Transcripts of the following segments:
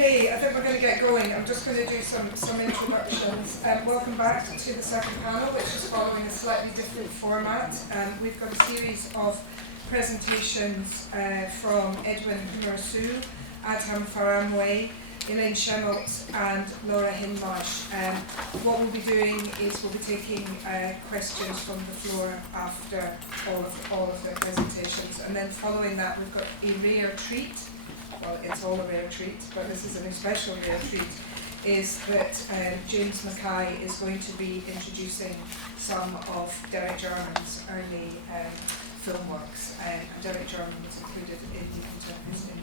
Okay, I think we're going to get going. I'm just going to do some introductions. Welcome back to the second panel, which is following a slightly different format. We've got a series of presentations from Edwin, Coomasaru, Adham, Faramawy, Elaine, Shemilt, and Laura Hindmarsh. What we'll be doing is we'll be taking questions from the floor after all of their presentations, and then following that we've got a rare treat. Well, it's all a rare treat, but this is an especially rare treat, is that James Mackay is going to be introducing some of Derek Jarman's early film works. And Derek Jarman was included in Young Contemporaries in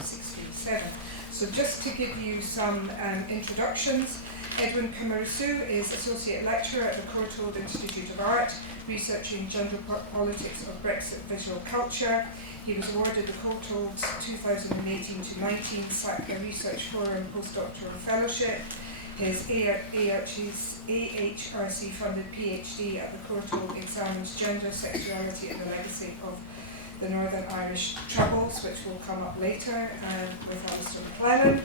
1967. So just to give you some introductions, Edwin Coomasaru is Associate Lecturer at the Courtauld Institute of Art, researching gender politics of Brexit visual culture. He was awarded the Courtauld's 2018-19 SACA Research Forum Postdoctoral Fellowship, his AHRC-funded PhD at the Courtauld examines gender, sexuality and the legacy of the Northern Irish Troubles, which will come up later with Alistair McLennan.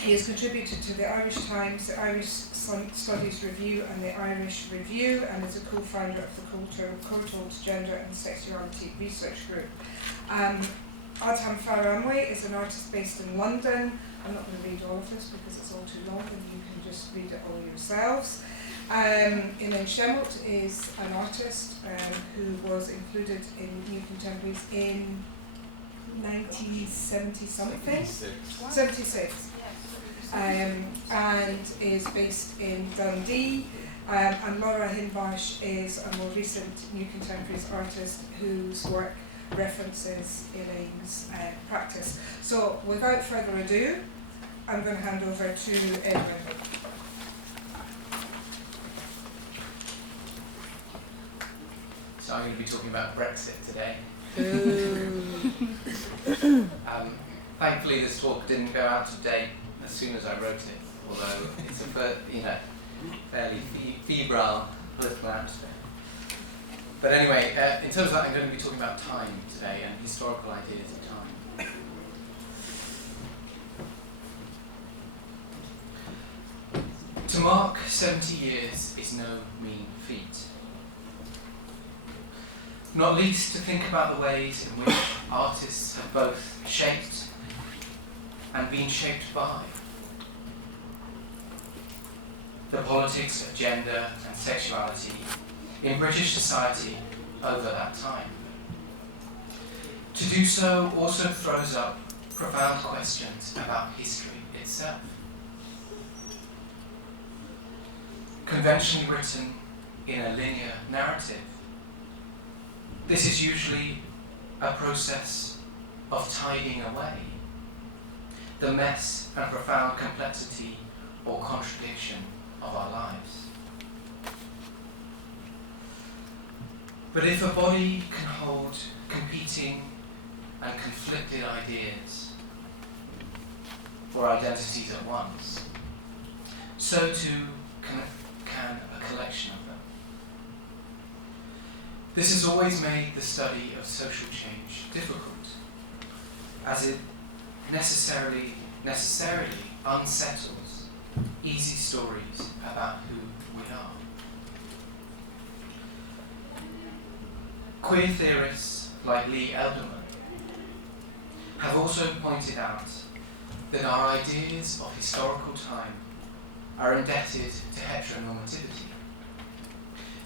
He has contributed to the Irish Times, the Irish Studies Review and the Irish Review, and is a co-founder of the Courtauld Gender and Sexuality Research Group. Adham Faramawy is an artist based in London. I'm not going to read all of this because it's all too long and you can just read it all yourselves. Elaine Shemilt is an artist who was included in New Contemporaries in 1970 something? 76. And is based in Dundee, and Laura Hindmarsh is a more recent New Contemporaries artist whose work references Elaine's practice. So without further ado, I'm going to hand over to Edwin. So I'm going to be talking about Brexit today. Thankfully this talk didn't go out of date as soon as I wrote it, although it's a fairly febrile political atmosphere. But anyway, in terms of that, I'm going to be talking about time today and historical ideas of time. To mark 70 years is no mean feat. Not least to think about the ways in which artists have both shaped and been shaped by the politics of gender and sexuality in British society over that time. To do so also throws up profound questions about history itself. Conventionally written in a linear narrative, this is usually a process of tidying away the mess and profound complexity or contradiction of our lives. But if a body can hold competing and conflicted ideas or identities at once, so too can a collection of them. This has always made the study of social change difficult, as it necessarily unsettles easy stories about who we are. Queer theorists like Lee Elderman have also pointed out that our ideas of historical time are indebted to heteronormativity,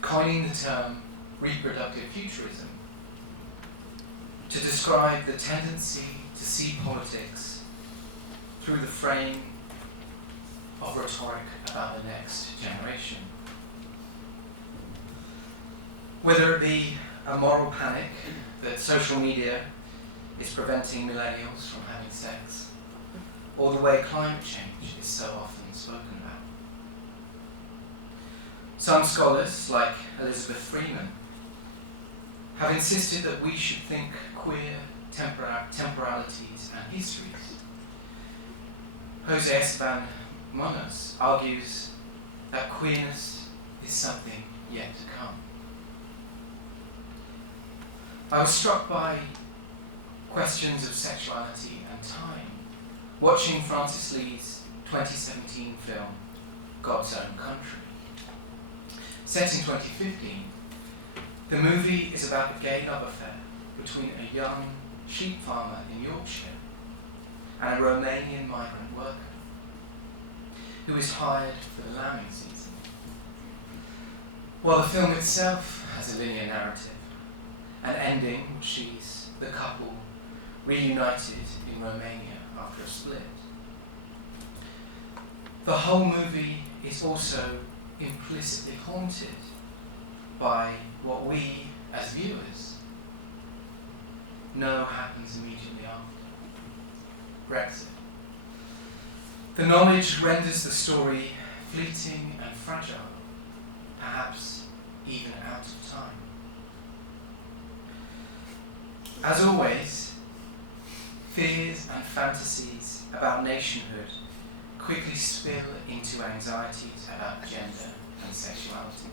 coining the term reproductive futurism to describe the tendency to see politics through the frame of rhetoric about the next generation. Whether it be a moral panic that social media is preventing millennials from having sex, or the way climate change is so often spoken about. Some scholars, like Elizabeth Freeman, have insisted that we should think queer temporalities and histories. Jose Esteban Monos argues that queerness is something yet to come. I was struck by questions of sexuality and time watching Francis Lee's 2017 film, God's Own Country. Set in 2015, the movie is about a gay love affair between a young sheep farmer in Yorkshire and a Romanian migrant worker who is hired for the lambing season. While the film itself has a linear narrative, an ending which sees the couple reunited in Romania after a split. The whole movie is also implicitly haunted by what we, as viewers, know happens immediately after Brexit. The knowledge renders the story fleeting and fragile, perhaps even out of time. As always, fears and fantasies about nationhood quickly spill into anxieties about gender and sexuality.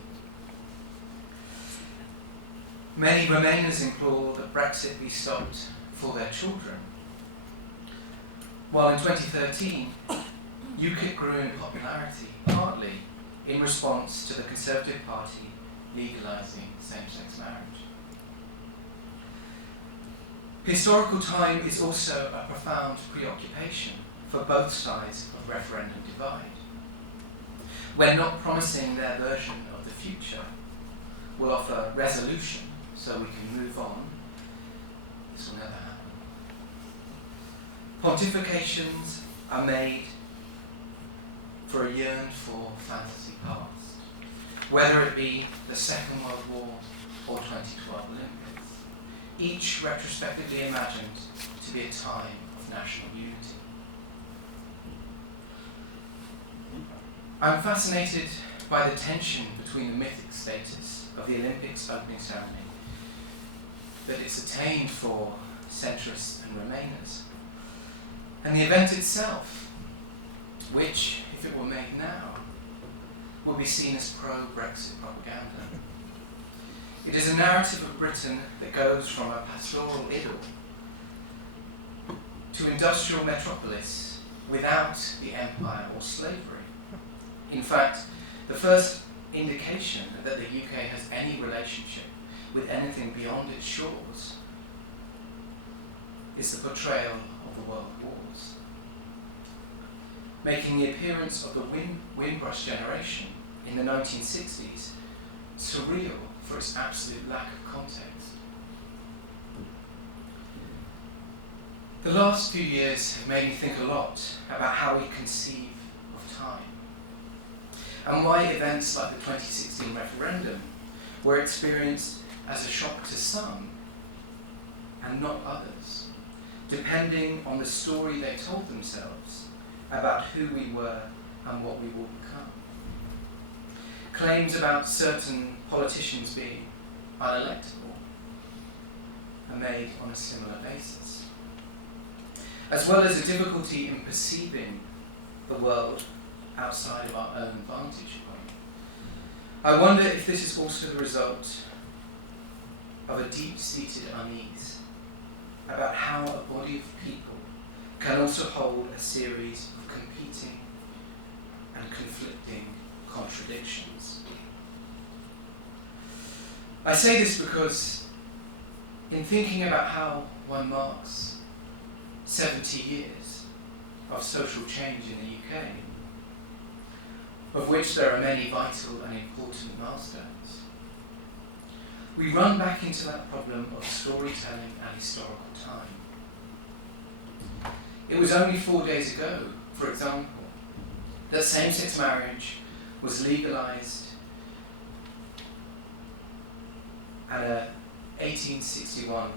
Many Remainers implore that Brexit be stopped for their children, while in 2013, UKIP grew in popularity partly in response to the Conservative Party legalising same-sex marriage. Historical time is also a profound preoccupation for both sides of referendum divide. When not promising their version of the future will offer resolution so we can move on, this will never happen. Pontifications are made for a yearned-for fantasy past, whether it be the Second World War or 2012 Olympics, each retrospectively imagined to be a time of national unity. I'm fascinated by the tension between the mythic status of the Olympics opening ceremony that it's attained for centrists and Remainers, and the event itself, which, if it were made now, would be seen as pro-Brexit propaganda. It is a narrative of Britain that goes from a pastoral idyll to industrial metropolis without the empire or slavery. In fact, the first indication that the UK has any relationship with anything beyond its shores is the portrayal of the world wars, making the appearance of the Windrush generation in the 1960s surreal for its absolute lack of context. The last few years have made me think a lot about how we conceive of time, and why events like the 2016 referendum were experienced as a shock to some and not others, depending on the story they told themselves about who we were and what we will become. Claims about certain politicians being unelectable are made on a similar basis, as well as a difficulty in perceiving the world outside of our own vantage point. I wonder if this is also the result of a deep-seated unease about how a body of people can also hold a series of competing and conflicting contradictions. I say this because in thinking about how one marks 70 years of social change in the UK, of which there are many vital and important milestones, we run back into that problem of storytelling and historical time. It was only 4 days ago, for example, that same-sex marriage was legalised and a 1861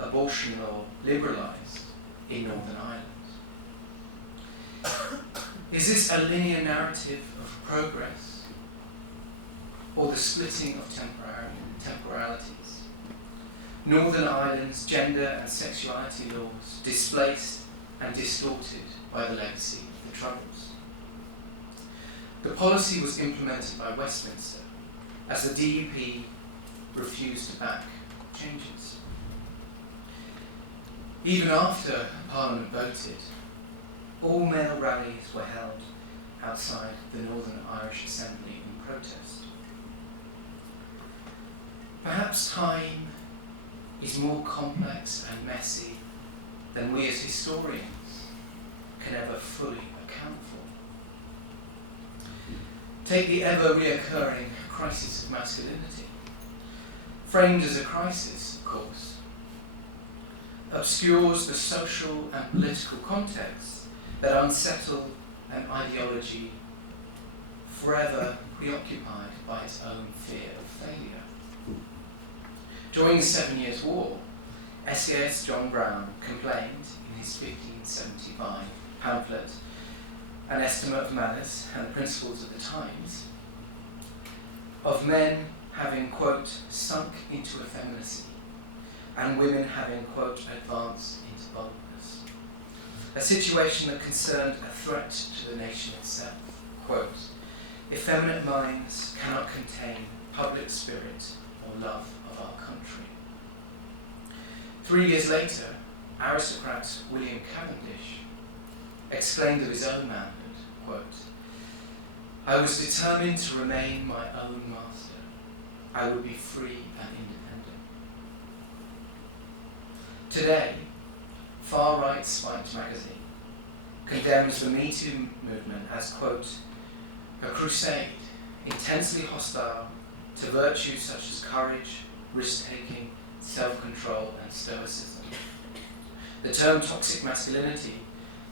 abortion law liberalised in Northern Ireland. Is this a linear narrative of progress, or the splitting of temporalities? Northern Ireland's gender and sexuality laws displaced and distorted by the legacy of the Troubles. The policy was implemented by Westminster as the DUP refused to back changes. Even after Parliament voted, all male rallies were held outside the Northern Irish Assembly in protest. Perhaps time is more complex and messy than we as historians can ever fully account for. Take the ever-reoccurring crisis of masculinity, framed as a crisis, of course, obscures the social and political context that unsettle an ideology forever preoccupied by its own fear of failure. During the 7 Years' War, SAS John Brown complained in his 1575 pamphlet, An Estimate of Manners and the Principles of the Times, of men having, quote, sunk into effeminacy, and women having, quote, advanced into boldness. A situation that concerned a threat to the nation itself. Quote, effeminate minds cannot contain public spirit or love of our country. 3 years later, aristocrat William Cavendish exclaimed of his own manhood, quote, I was determined to remain my own master. I would be free and independent. Today, far-right Spiked magazine condemns the Me Too movement as, quote, a crusade intensely hostile to virtues such as courage, risk-taking, self-control, and stoicism. The term toxic masculinity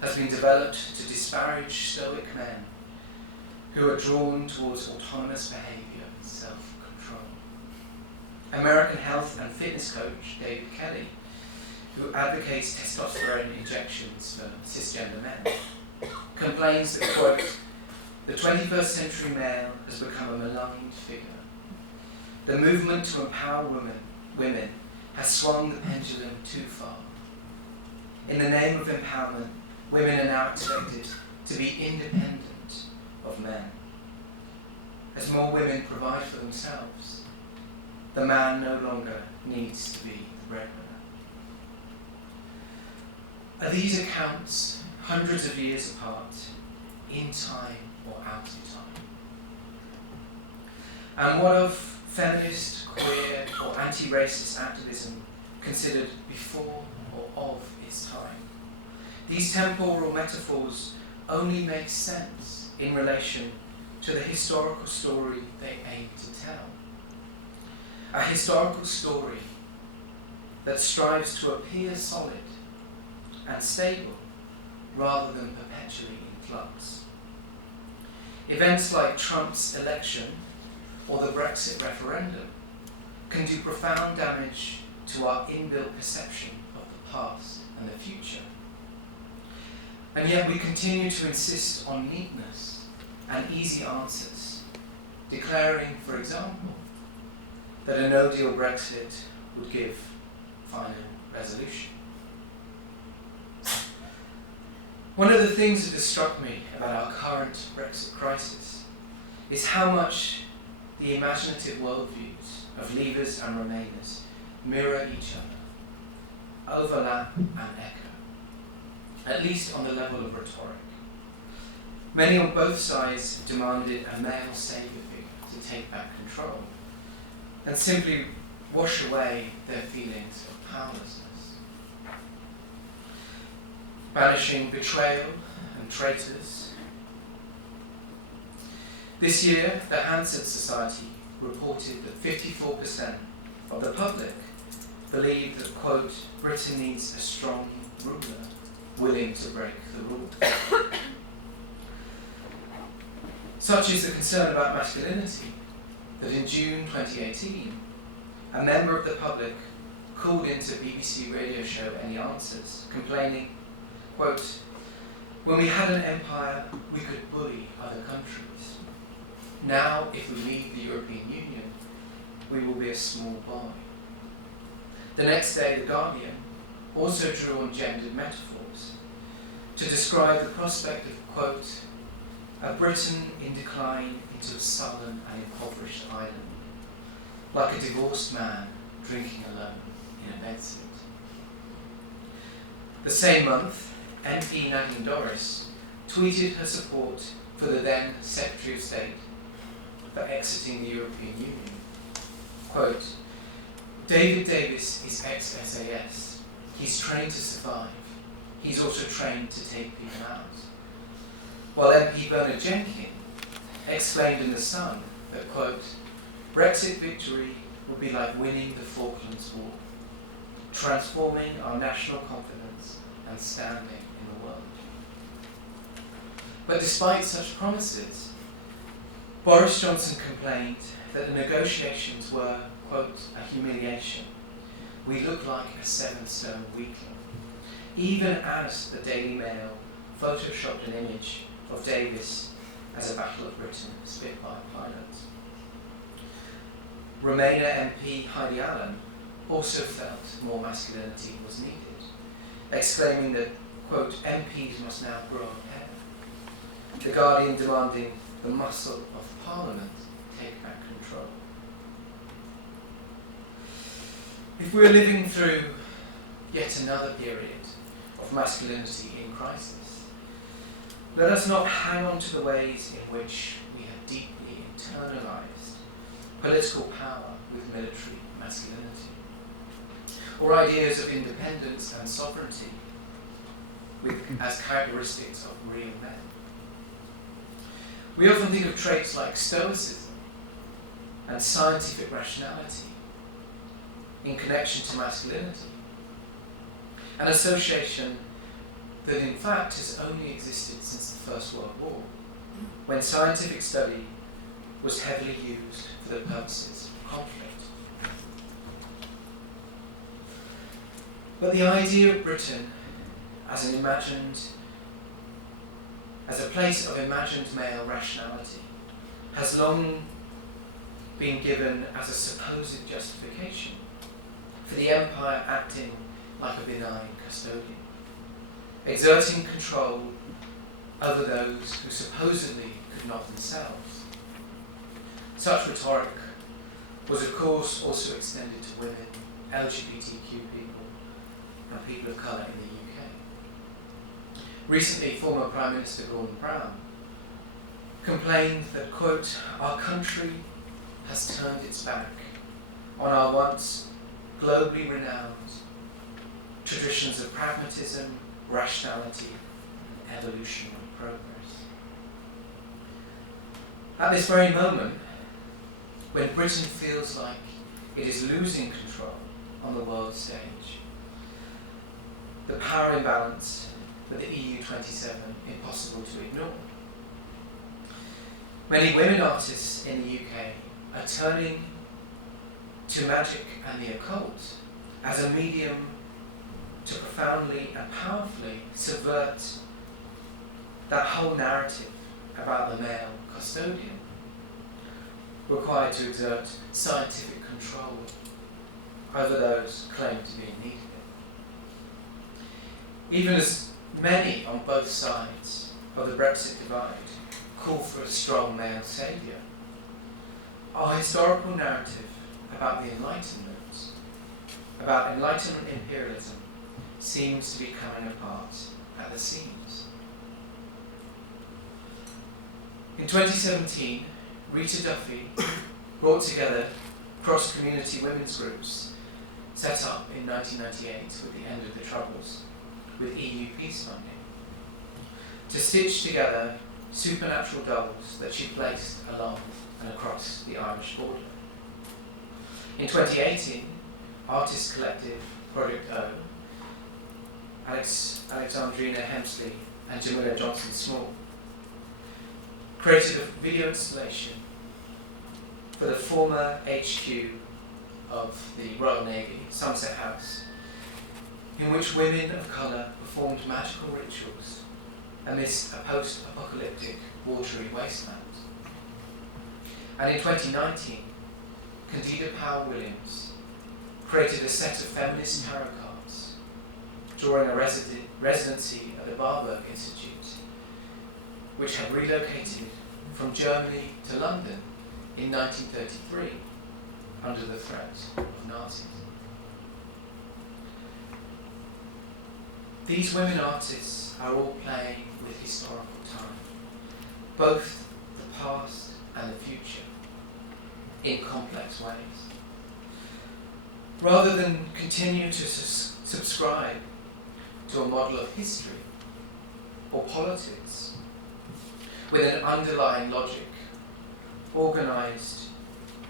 has been developed to disparage stoic men who are drawn towards autonomous behavior and self-control. American health and fitness coach David Kelly, who advocates testosterone injections for cisgender men, complains that, quote, the 21st century male has become a maligned figure. The movement to empower women has swung the pendulum too far. In the name of empowerment, women are now expected to be independent of men. As more women provide for themselves, the man no longer needs to be the breadwinner. Are these accounts hundreds of years apart, in time or out of time? And what of feminist, queer, or anti-racist activism considered before or of its time? These temporal metaphors only make sense in relation to the historical story they aim to tell. A historical story that strives to appear solid and stable rather than perpetually in flux. Events like Trump's election or the Brexit referendum can do profound damage to our inbuilt perception of the past and the future. And yet we continue to insist on neatness and easy answers, declaring, for example, that a no-deal Brexit would give final resolution. One of the things that has struck me about our current Brexit crisis is how much the imaginative worldviews of Leavers and Remainers mirror each other, overlap and echo, at least on the level of rhetoric. Many on both sides demanded a male saviour figure to take back control and simply wash away their feelings of powerlessness. Banishing betrayal and traitors. This year, the Hansard Society reported that 54% of the public believe that, quote, Britain needs a strong ruler willing to break the rules. Such is the concern about masculinity that in June 2018, a member of the public called into BBC radio show Any Answers, complaining, quote, when we had an empire, we could bully other countries. Now, if we leave the European Union, we will be a small boy. The next day, The Guardian also drew on gendered metaphors to describe the prospect of, quote, a Britain in decline into a sullen and impoverished island, like a divorced man drinking alone in a bedsit. The same month, MP Nadine Dorries tweeted her support for the then Secretary of State for exiting the European Union. Quote, David Davis is ex-SAS. He's trained to survive. He's also trained to take people out. While MP Bernard Jenkin explained in The Sun that, quote, Brexit victory would be like winning the Falklands War, transforming our national confidence and standing in the world. But despite such promises, Boris Johnson complained that the negotiations were, quote, a humiliation. We look like a 7-stone weakling. Even as the Daily Mail photoshopped an image of Davis as a Battle of Britain Spitfire pilot. Remainer MP Heidi Allen also felt more masculinity was needed, exclaiming that, quote, MPs must now grow a hair. The Guardian demanding the muscle of Parliament take back control. If we're living through yet another period of masculinity in crisis, let us not hang on to the ways in which we have deeply internalized political power with military masculinity, or ideas of independence and sovereignty as characteristics of real men. We often think of traits like stoicism and scientific rationality in connection to masculinity, an association that in fact has only existed since the First World War, when scientific study was heavily used for the purposes of conflict. But the idea of Britain as a place of imagined male rationality has long been given as a supposed justification for the empire acting like a benign custodian, exerting control over those who supposedly could not themselves. Such rhetoric was of course also extended to women, LGBTQ people, and people of colour in the UK. Recently, former Prime Minister Gordon Brown complained that, quote, our country has turned its back on our once globally renowned traditions of pragmatism, rationality, and evolutionary progress. At this very moment, when Britain feels like it is losing control on the world stage, the power imbalance with the EU27 impossible to ignore. Many women artists in the UK are turning to magic and the occult as a medium to profoundly and powerfully subvert that whole narrative about the male custodian, required to exert scientific control over those claimed to be in need of it. Even as many on both sides of the Brexit divide call for a strong male saviour, our historical narrative about the Enlightenment, about Enlightenment imperialism, seems to be coming apart at the seams. In 2017, Rita Duffy brought together cross-community women's groups set up in 1998 with the end of the Troubles, with EU peace funding, to stitch together supernatural dolls that she placed along and across the Irish border. In 2018, artist collective Project O, Alexandrina Hemsley and Jamila Johnson-Small, created a video installation for the former HQ of the Royal Navy, Somerset House, in which women of colour performed magical rituals amidst a post-apocalyptic watery wasteland. And in 2019, Candida Powell-Williams created a set of feminist tarot cards during a residency at the Warburg Institute, which had relocated from Germany to London in 1933 under the threat of Nazis. These women artists are all playing with historical time, both the past and the future, in complex ways. Rather than continue to subscribe to a model of history or politics with an underlying logic organised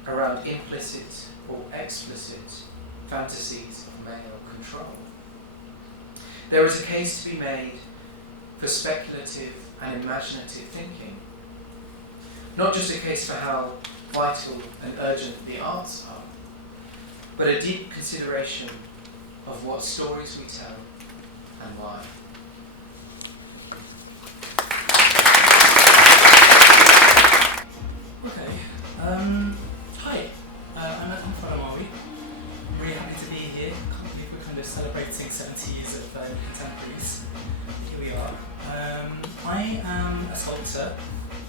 around implicit or explicit fantasies of male control, there is a case to be made for speculative and imaginative thinking. Not just a case for how vital and urgent the arts are, but a deep consideration of what stories we tell and why. Okay. Hi. I'm Edwin Faramawy. I'm really happy to be here. Can't believe we're kind of celebrating 70 years of Young Contemporaries. Here we are. I am a sculptor.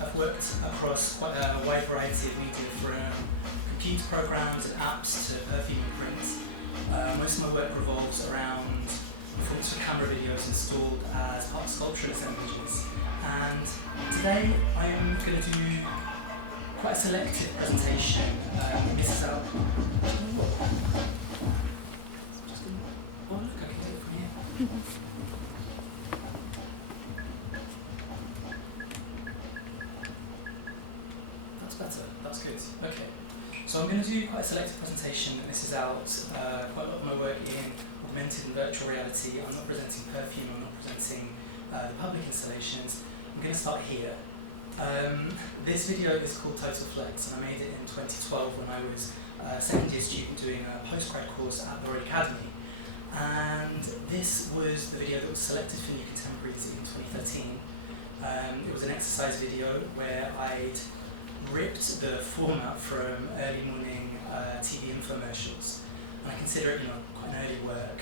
I've worked across quite a wide variety of media, from computer programs and apps to perfume and print. Most of my work revolves around performance for camera videos installed as part of sculptural assemblages. And today I am going to do quite a selective presentation. This is out. Oh look, I can do it from here. That's better, that's good. Okay. So I'm going to do quite a selective presentation, and this is out quite a lot of my work in augmented and virtual reality. I'm not presenting perfume, I'm not presenting the public installations. I'm going to start here. This video is called Total Flex, and I made it in 2012 when I was a second year student doing a postgrad course at the Royal Academy. And this was the video that was selected for New Contemporaries in 2013. It was an exercise video where I'd ripped the format from early morning TV infomercials. And I consider it, quite an early work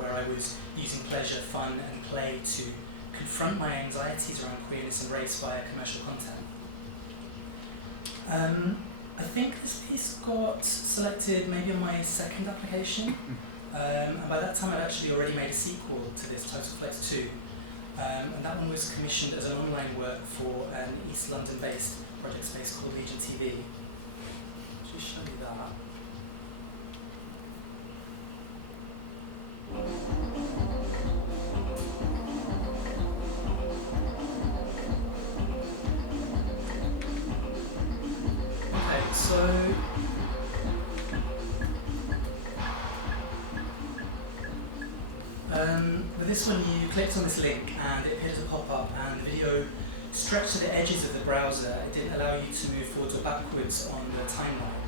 where I was using pleasure, fun and play to confront my anxieties around queerness and race via commercial content. I think this piece got selected maybe on my second application, and by that time I'd actually already made a sequel to this, Total Flex 2, and that one was commissioned as an online work for an East London-based project space called Legion TV. I'll just show you that. With this one you clicked on this link and it appeared as a pop-up, and the video stretched to the edges of the browser. It didn't allow you to move forwards or backwards on the timeline.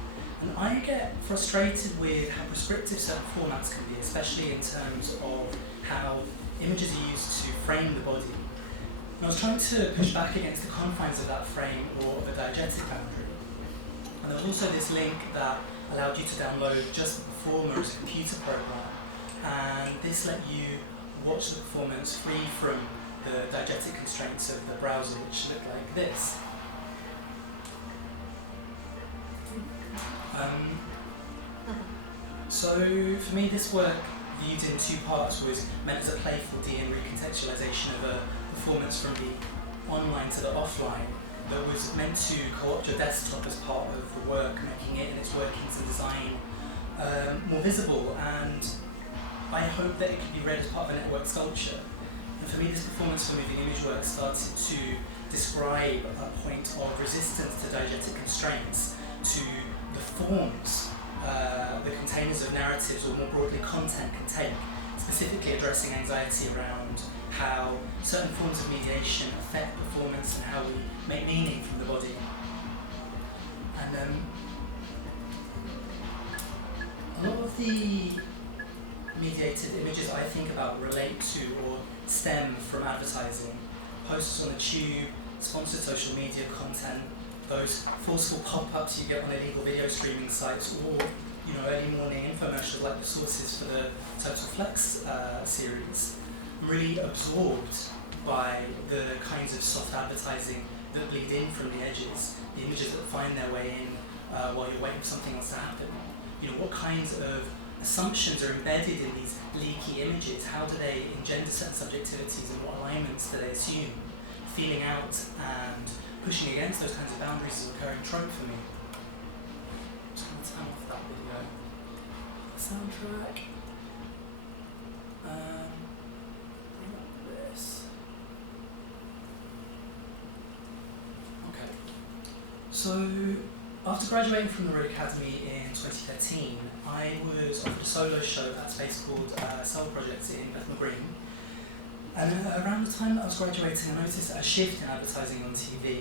And I get frustrated with how prescriptive certain formats can be, especially in terms of how images are used to frame the body. And I was trying to push back against the confines of that frame or of a diegetic boundary. And there was also this link that allowed you to download just the performer as a computer program, and this let you watch the performance free from the diegetic constraints of the browser, which looked like this. So for me, this work, viewed in two parts, was meant as a playful and recontextualization of a performance from the online to the offline that was meant to co-opt your desktop as part of the work, making it and its workings and design more visible, and I hope that it could be read as part of a network sculpture. And for me, this performance for moving image work started to describe a point of resistance to diegetic constraints, to the forms the containers of narratives, or more broadly content, can take, specifically addressing anxiety around how certain forms of mediation affect performance and how we make meaning from the body. And a lot of the mediated images I think about relate to or stem from advertising. Posters on the tube, sponsored social media content, those forceful pop-ups you get on illegal video streaming sites, or early morning infomercials like the sources for the Total Flex series. I'm really absorbed by the kinds of soft advertising that bleed in from the edges, the images that find their way in while you're waiting for something else to happen. What kinds of assumptions are embedded in these leaky images? How do they engender certain subjectivities, and what alignments do they assume? Feeling out and pushing against those kinds of boundaries is a recurring trope for me. I'm just going to turn off that video. Soundtrack. Bring up this. Okay. So, after graduating from the Royal Academy in 2013, I was offered a solo show at a space called Cell Projects in Bethnal Green. And around the time that I was graduating, I noticed a shift in advertising on TV.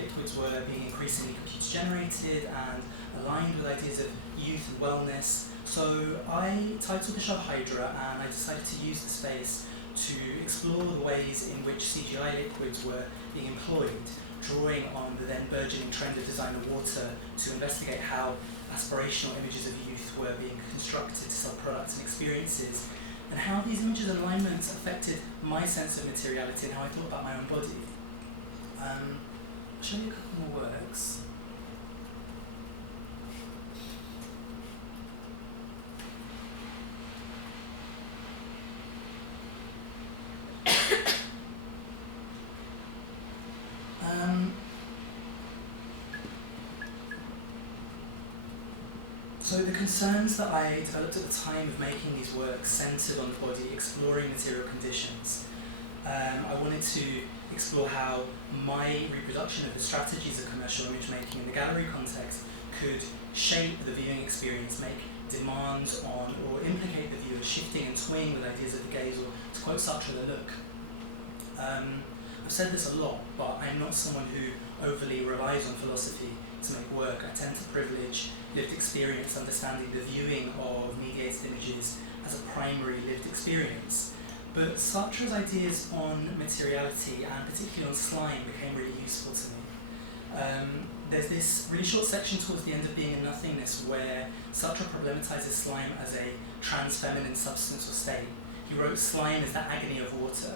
Liquids were being increasingly computer-generated and aligned with ideas of youth and wellness. So I titled the show Hydra, and I decided to use the space to explore the ways in which CGI liquids were being employed, drawing on the then burgeoning trend of designer water to investigate how aspirational images of youth were being constructed to sell products and experiences, and how these images and alignments affected my sense of materiality and how I thought about my own body. I'll show you a couple more works. So the concerns that I developed at the time of making these works centred on the body, exploring material conditions. I wanted to explore how my reproduction of the strategies of commercial image making in the gallery context could shape the viewing experience, make demands on or implicate the viewer, shifting and toying with ideas of the gaze, or to quote Sartre, the look. I've said this a lot, but I'm not someone who overly relies on philosophy to make work. I tend to privilege lived experience, understanding the viewing of mediated images as a primary lived experience. But Sartre's ideas on materiality, and particularly on slime, became really useful to me. There's this really short section towards the end of Being in Nothingness where Sartre problematizes slime as a trans-feminine substance or state. He wrote slime as the agony of water.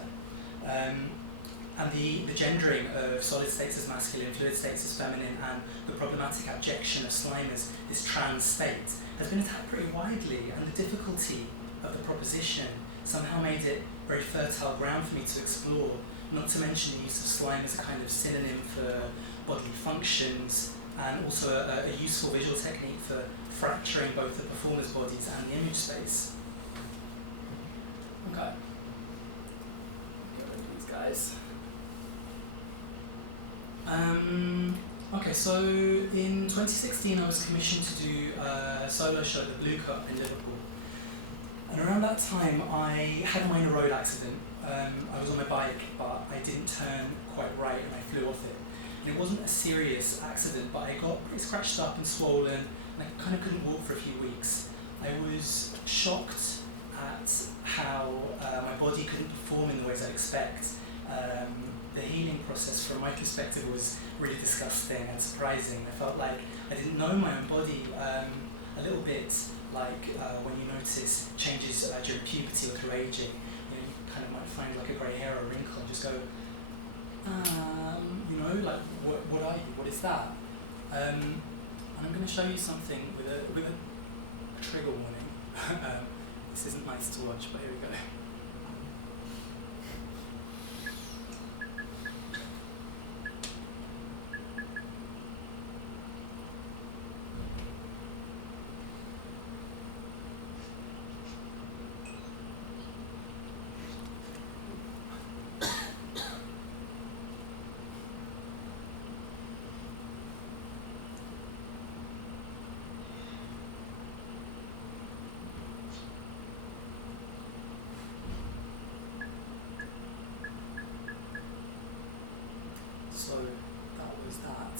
And the gendering of solid states as masculine, fluid states as feminine, and the problematic abjection of slime as this trans state has been attacked pretty widely, and the difficulty of the proposition somehow made it very fertile ground for me to explore, not to mention the use of slime as a kind of synonym for bodily functions, and also a useful visual technique for fracturing both the performers' bodies and the image space. Okay. Get rid of these guys. Okay, so in 2016 I was commissioned to do a solo show at the Blue Cup in Liverpool. And around that time I had a minor road accident. I was on my bike, but I didn't turn quite right and I flew off it. And it wasn't a serious accident, but I got pretty scratched up and swollen, and I kind of couldn't walk for a few weeks. I was shocked at how my body couldn't perform in the ways I'd expect. The healing process from my perspective was really disgusting and surprising. I felt like I didn't know my own body, a little bit like when you notice changes during puberty or through aging. You kind of might find like a grey hair or a wrinkle and just go, like what are you? What is that? And I'm going to show you something with a trigger warning. This isn't nice to watch, but here we go. So that was that.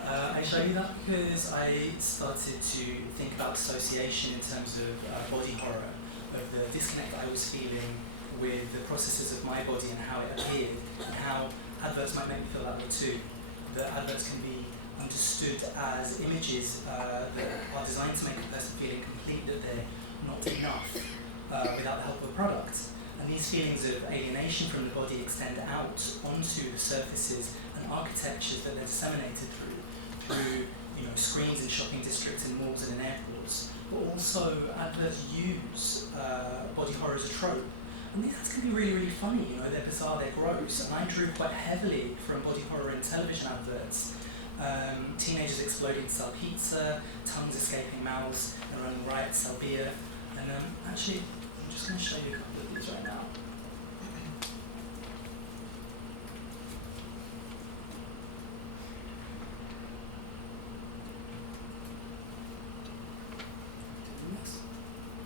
I show you that because I started to think about association in terms of body horror, of the disconnect I was feeling with the processes of my body and how it appeared, and how adverts might make me feel that way too. That adverts can be understood as images that are designed to make a person feel incomplete, that they're not enough without the help of a product. And these feelings of alienation from the body extend out onto the surfaces and architectures that they're disseminated through screens in shopping districts, in malls and in airports, but also adverts use body horror as a trope. And these ads can be really, really funny, they're bizarre, they're gross, and I drew quite heavily from body horror in television adverts. Teenagers exploding to sell pizza, tongues escaping mouths, and running riot to sell beer. And actually, I'm just going to show you a couple of these right now.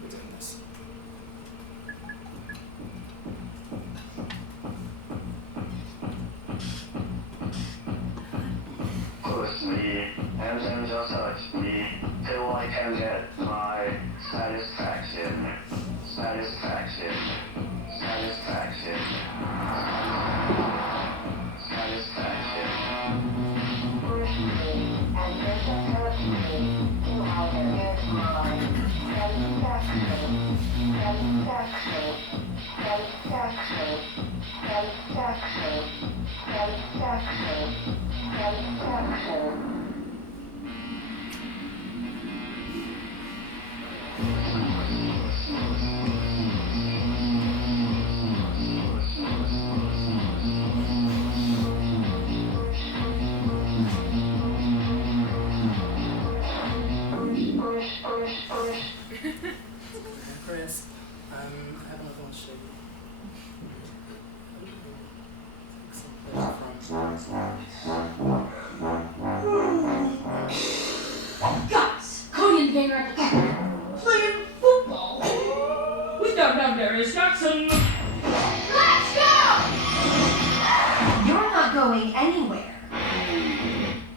We're doing this. My satisfaction, satisfaction, satisfaction, satisfaction. Push me and versatility to our good mind. Satisfaction, satisfaction, satisfaction, satisfaction, satisfaction, satisfaction. Chris, I have another one to show you. Guys, Cody and the gang are at the camp playing football. We don't have Darius Jackson. Let's go! You're not going anywhere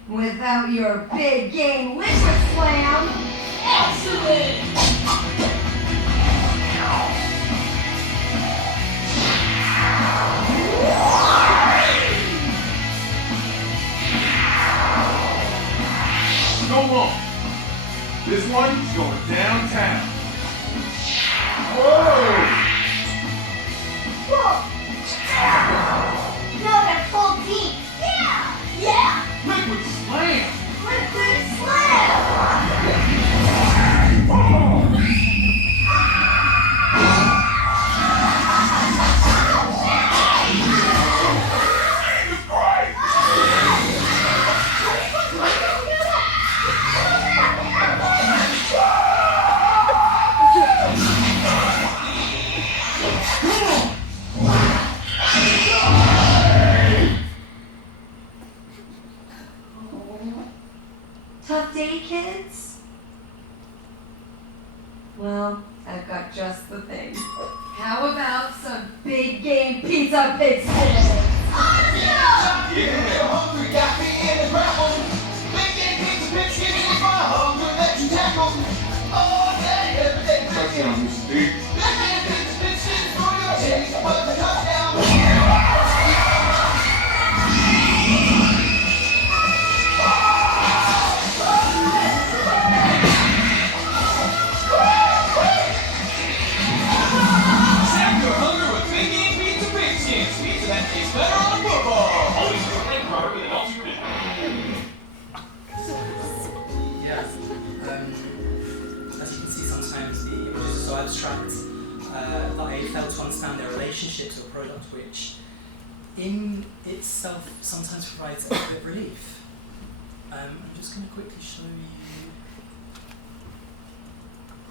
without your big game liquid slam. Excellent! Go on. This one's going downtown. Whoa! Whoa! No, they're full team. Yeah! Yeah! Liquid slam! Liquid slam! Tough day, kids? Well, I've got just the thing. How about some big game pizza pig sticks? Awesome! Yeah! Hungry, got me in the grapple. Big game pizza pitch, give me my hunger that you tackle. All day, every day, Touchdown, Mr. D. big game pizza pitch, for your chase, but the touchdown. Sack your hunger with big game pizza big skins. Pizza that tastes better on football. Always for a great product with an alternate. Yeah. As you can see, sometimes the images are so abstract that I fail to understand their relationship to a product which, in itself, sometimes provides a bit of relief. I'm just going to quickly show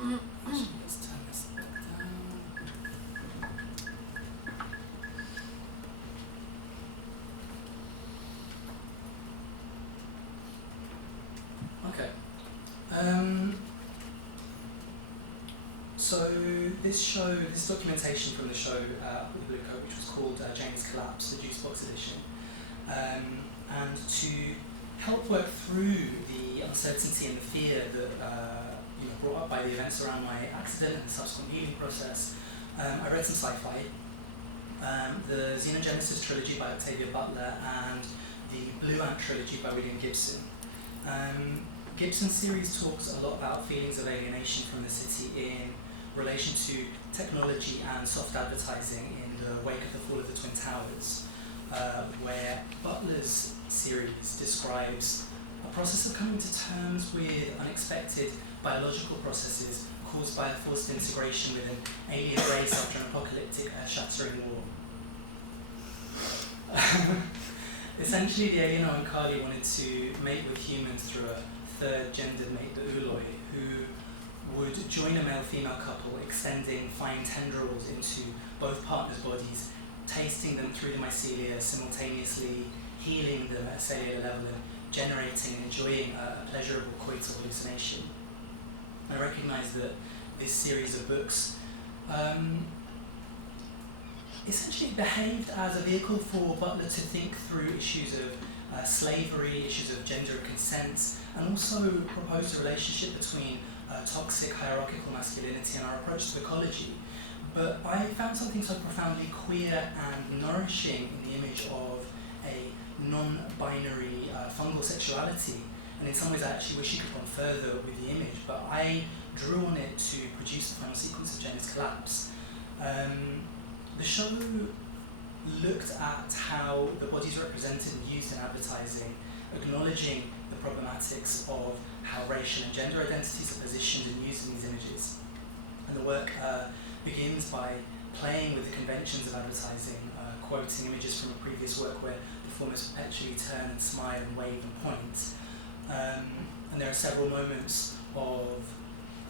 you. Actually, let's turn this back down. Okay. So this documentation from the show with the Blue Coat, which was called Jane's Collapse, the Juice Box edition, and to help work through the uncertainty and the fear that brought up by the events around my accident and the subsequent healing process, I read some sci-fi, the Xenogenesis trilogy by Octavia Butler and the Blue Ant trilogy by William Gibson. Gibson's series talks a lot about feelings of alienation from the city in relation to technology and soft advertising in the wake of the fall of the Twin Towers, where Butler's series describes a process of coming to terms with unexpected biological processes caused by a forced integration with an alien race after an apocalyptic shattering war. Essentially, the alien Oankali wanted to mate with humans through a third gendered mate, the Uloi, who would join a male-female couple, extending fine tendrils into both partners' bodies, tasting them through the mycelia, simultaneously healing them at a cellular level and generating and enjoying a pleasurable coital hallucination. I recognise that this series of books essentially behaved as a vehicle for Butler to think through issues of slavery, issues of gender consent, and also proposed a relationship between toxic hierarchical masculinity and our approach to ecology. But I found something so profoundly queer and nourishing in the image of a non-binary fungal sexuality, and in some ways I actually wish you could go further with the image, but I drew on it to produce the final sequence of Jenny's collapse. The show looked at how the bodies represented and used in advertising, acknowledging the problematics of how racial and gender identities are positioned and used in these images. And the work begins by playing with the conventions of advertising, quoting images from a previous work where performers perpetually turn and smile and wave and point. And there are several moments of,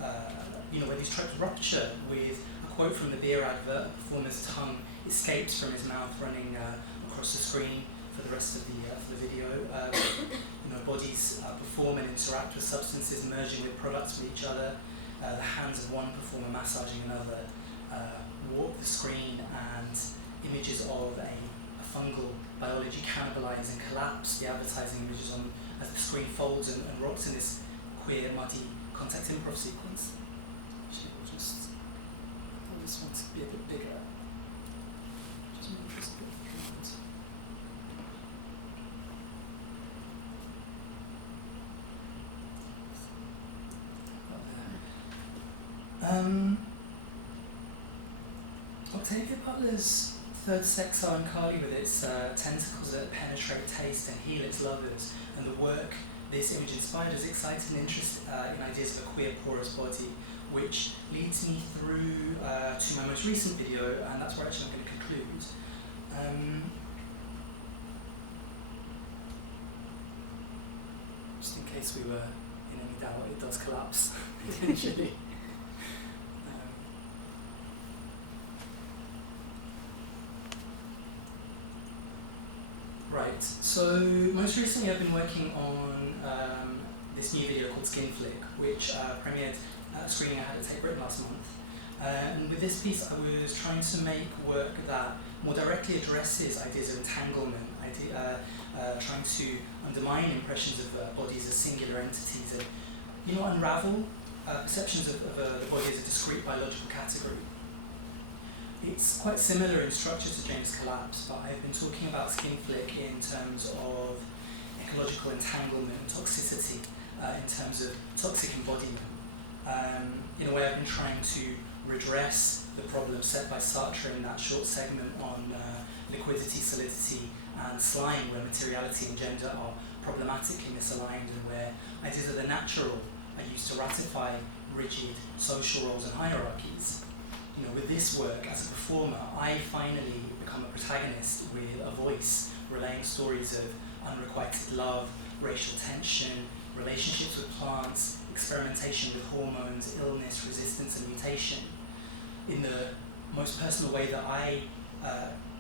where these tropes rupture with a quote from the beer advert. A performer's tongue escapes from his mouth, running across the screen for the rest of the video. Bodies perform and interact with substances, merging with products with each other. The hands of one performer massaging another warp the screen, and images of a fungal biology cannibalize and collapse the advertising images on as the screen folds and rocks in this queer, muddy contact improv sequence. Actually, we'll just pull this one to be a bit bigger. Just make this a bit bigger. Octavia Butler's third sex Oankali, with its tentacles that penetrate taste and heal its lovers, and the work this image inspired has excited an interest in ideas of a queer porous body, which leads me through to my most recent video, and that's where actually I'm going to conclude. Just in case we were in any doubt, it does collapse eventually. Right, so most recently I've been working on this new video called Skin Flick, which premiered at a screening I had at Tape Britain last month. And with this piece I was trying to make work that more directly addresses ideas of entanglement, trying to undermine impressions of bodies as singular entities and unravel perceptions of the body as a discrete biological category. It's quite similar in structure to James' Collapse, but I've been talking about Skin Flick in terms of ecological entanglement and toxicity, in terms of toxic embodiment. In a way, I've been trying to redress the problem set by Sartre in that short segment on liquidity, solidity, and slime, where materiality and gender are problematically misaligned, and where ideas of the natural are used to ratify rigid social roles and hierarchies. With this work, as a performer, I finally become a protagonist with a voice, relaying stories of unrequited love, racial tension, relationships with plants, experimentation with hormones, illness, resistance, and mutation. In the most personal way that I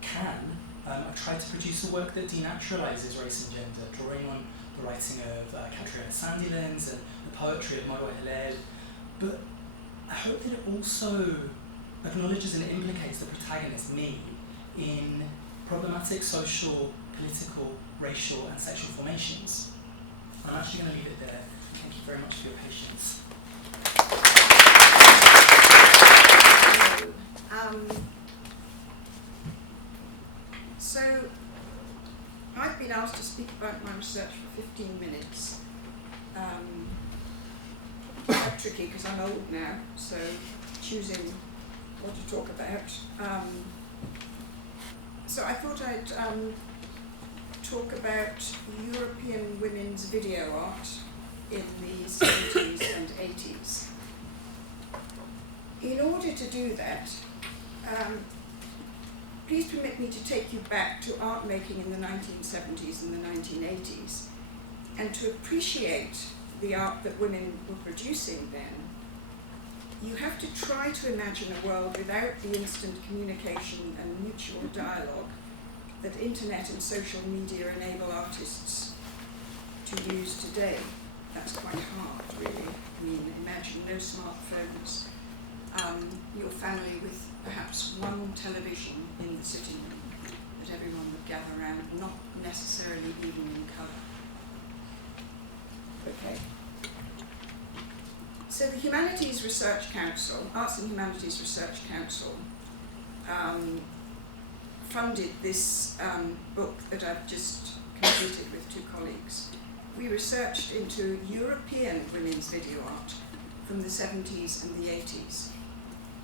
can, I've tried to produce a work that denaturalizes race and gender, drawing on the writing of Catriona Sandylans and the poetry of Marwa Hillel, but I hope that it also acknowledges and implicates the protagonist, me, in problematic social, political, racial, and sexual formations. I'm actually going to leave it there. Thank you very much for your patience. So, I've been asked to speak about my research for 15 minutes. Quite tricky because I'm old now, so choosing what to talk about. So I thought I'd talk about European women's video art in the 70s and 80s. In order to do that, please permit me to take you back to art making in the 1970s and the 1980s, and to appreciate the art that women were producing then. You have to try to imagine a world without the instant communication and mutual dialogue that internet and social media enable artists to use today. That's quite hard, really. I mean, imagine no smartphones, your family with perhaps one television in the sitting room that everyone would gather around, not necessarily even in colour. Okay. So the Humanities Research Council, Arts and Humanities Research Council, funded this book that I've just completed with two colleagues. We researched into European women's video art from the 70s and the 80s.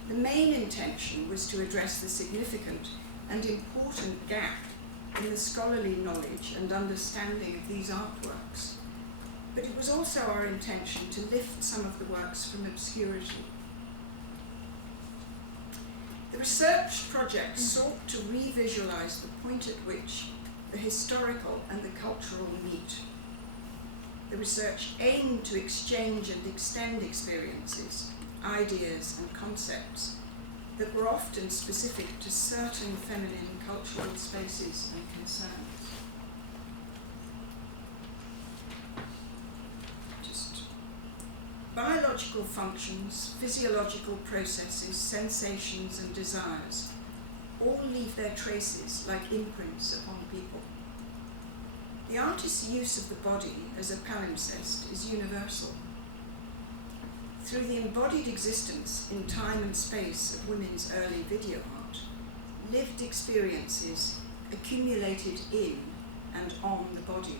The main intention was to address the significant and important gap in the scholarly knowledge and understanding of these artworks. But it was also our intention to lift some of the works from obscurity. The research project sought to revisualize the point at which the historical and the cultural meet. The research aimed to exchange and extend experiences, ideas and concepts that were often specific to certain feminine cultural spaces and concerns. Biological functions, physiological processes, sensations and desires all leave their traces like imprints upon people. The artist's use of the body as a palimpsest is universal. Through the embodied existence in time and space of women's early video art, lived experiences accumulated in and on the body.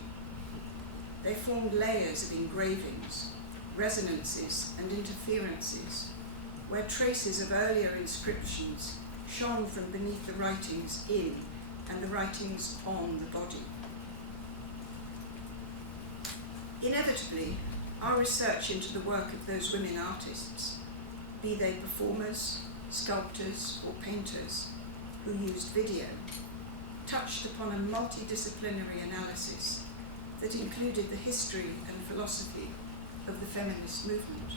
They formed layers of engravings, resonances and interferences, where traces of earlier inscriptions shone from beneath the writings in and the writings on the body. Inevitably, our research into the work of those women artists, be they performers, sculptors or painters who used video, touched upon a multidisciplinary analysis that included the history and philosophy of the feminist movement.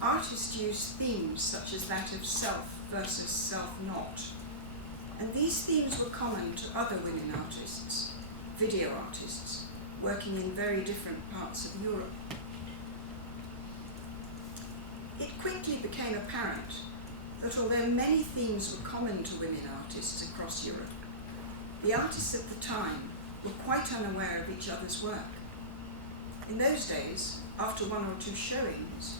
Artists used themes such as that of self versus self-not, and these themes were common to other women artists, video artists, working in very different parts of Europe. It quickly became apparent that although many themes were common to women artists across Europe, the artists at the time were quite unaware of each other's work. In those days, after one or two showings,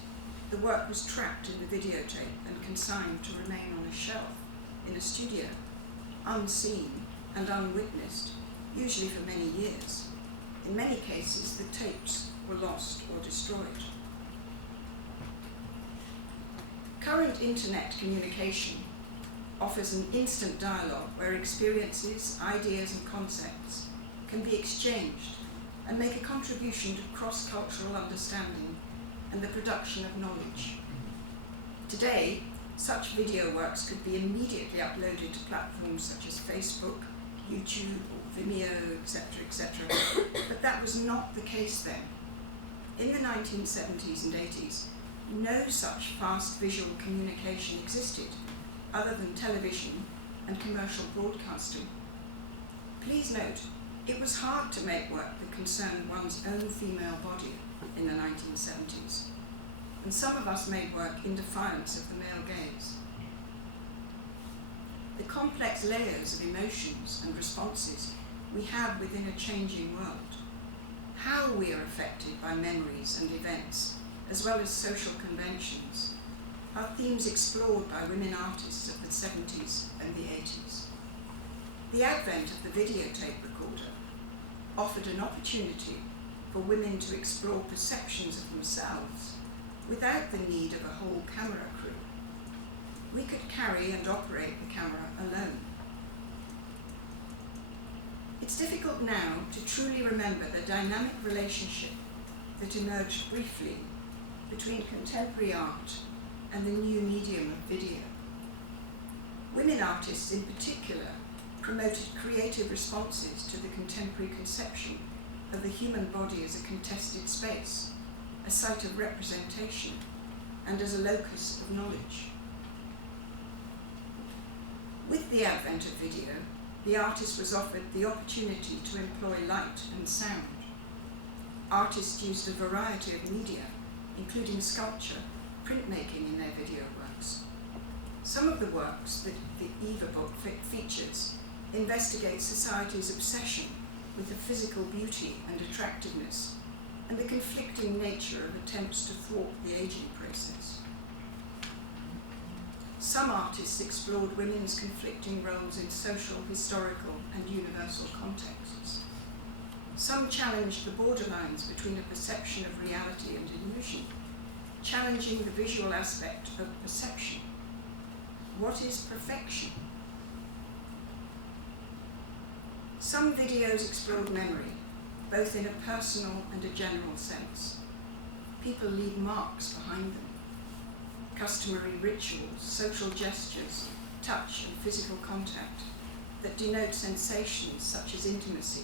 the work was trapped in the videotape and consigned to remain on a shelf in a studio, unseen and unwitnessed, usually for many years. In many cases, the tapes were lost or destroyed. Current internet communication offers an instant dialogue where experiences, ideas and concepts can be exchanged and make a contribution to cross-cultural understanding and the production of knowledge. Today, such video works could be immediately uploaded to platforms such as Facebook, YouTube, or Vimeo, etc., but that was not the case then. In the 1970s and 80s, no such fast visual communication existed other than television and commercial broadcasting. Please note, it was hard to make work that concerned one's own female body in the 1970s, and some of us made work in defiance of the male gaze. The complex layers of emotions and responses we have within a changing world, how we are affected by memories and events, as well as social conventions, are themes explored by women artists of the 70s and the 80s. The advent of the videotape recorder offered an opportunity for women to explore perceptions of themselves without the need of a whole camera crew. We could carry and operate the camera alone. It It's difficult now to truly remember the dynamic relationship that emerged briefly between contemporary art and the new medium of video. Women artists in particular promoted creative responses to the contemporary conception of the human body as a contested space, a site of representation, and as a locus of knowledge. With the advent of video, the artist was offered the opportunity to employ light and sound. Artists used a variety of media, including sculpture, printmaking in their video works. Some of the works that the Ivekovic features investigate society's obsession with the physical beauty and attractiveness and the conflicting nature of attempts to thwart the aging process. Some artists explored women's conflicting roles in social, historical, and universal contexts. Some challenged the borderlines between a perception of reality and illusion, challenging the visual aspect of perception. What is perfection? Some videos explored memory, both in a personal and a general sense. People leave marks behind them. Customary rituals, social gestures, touch and physical contact that denote sensations such as intimacy,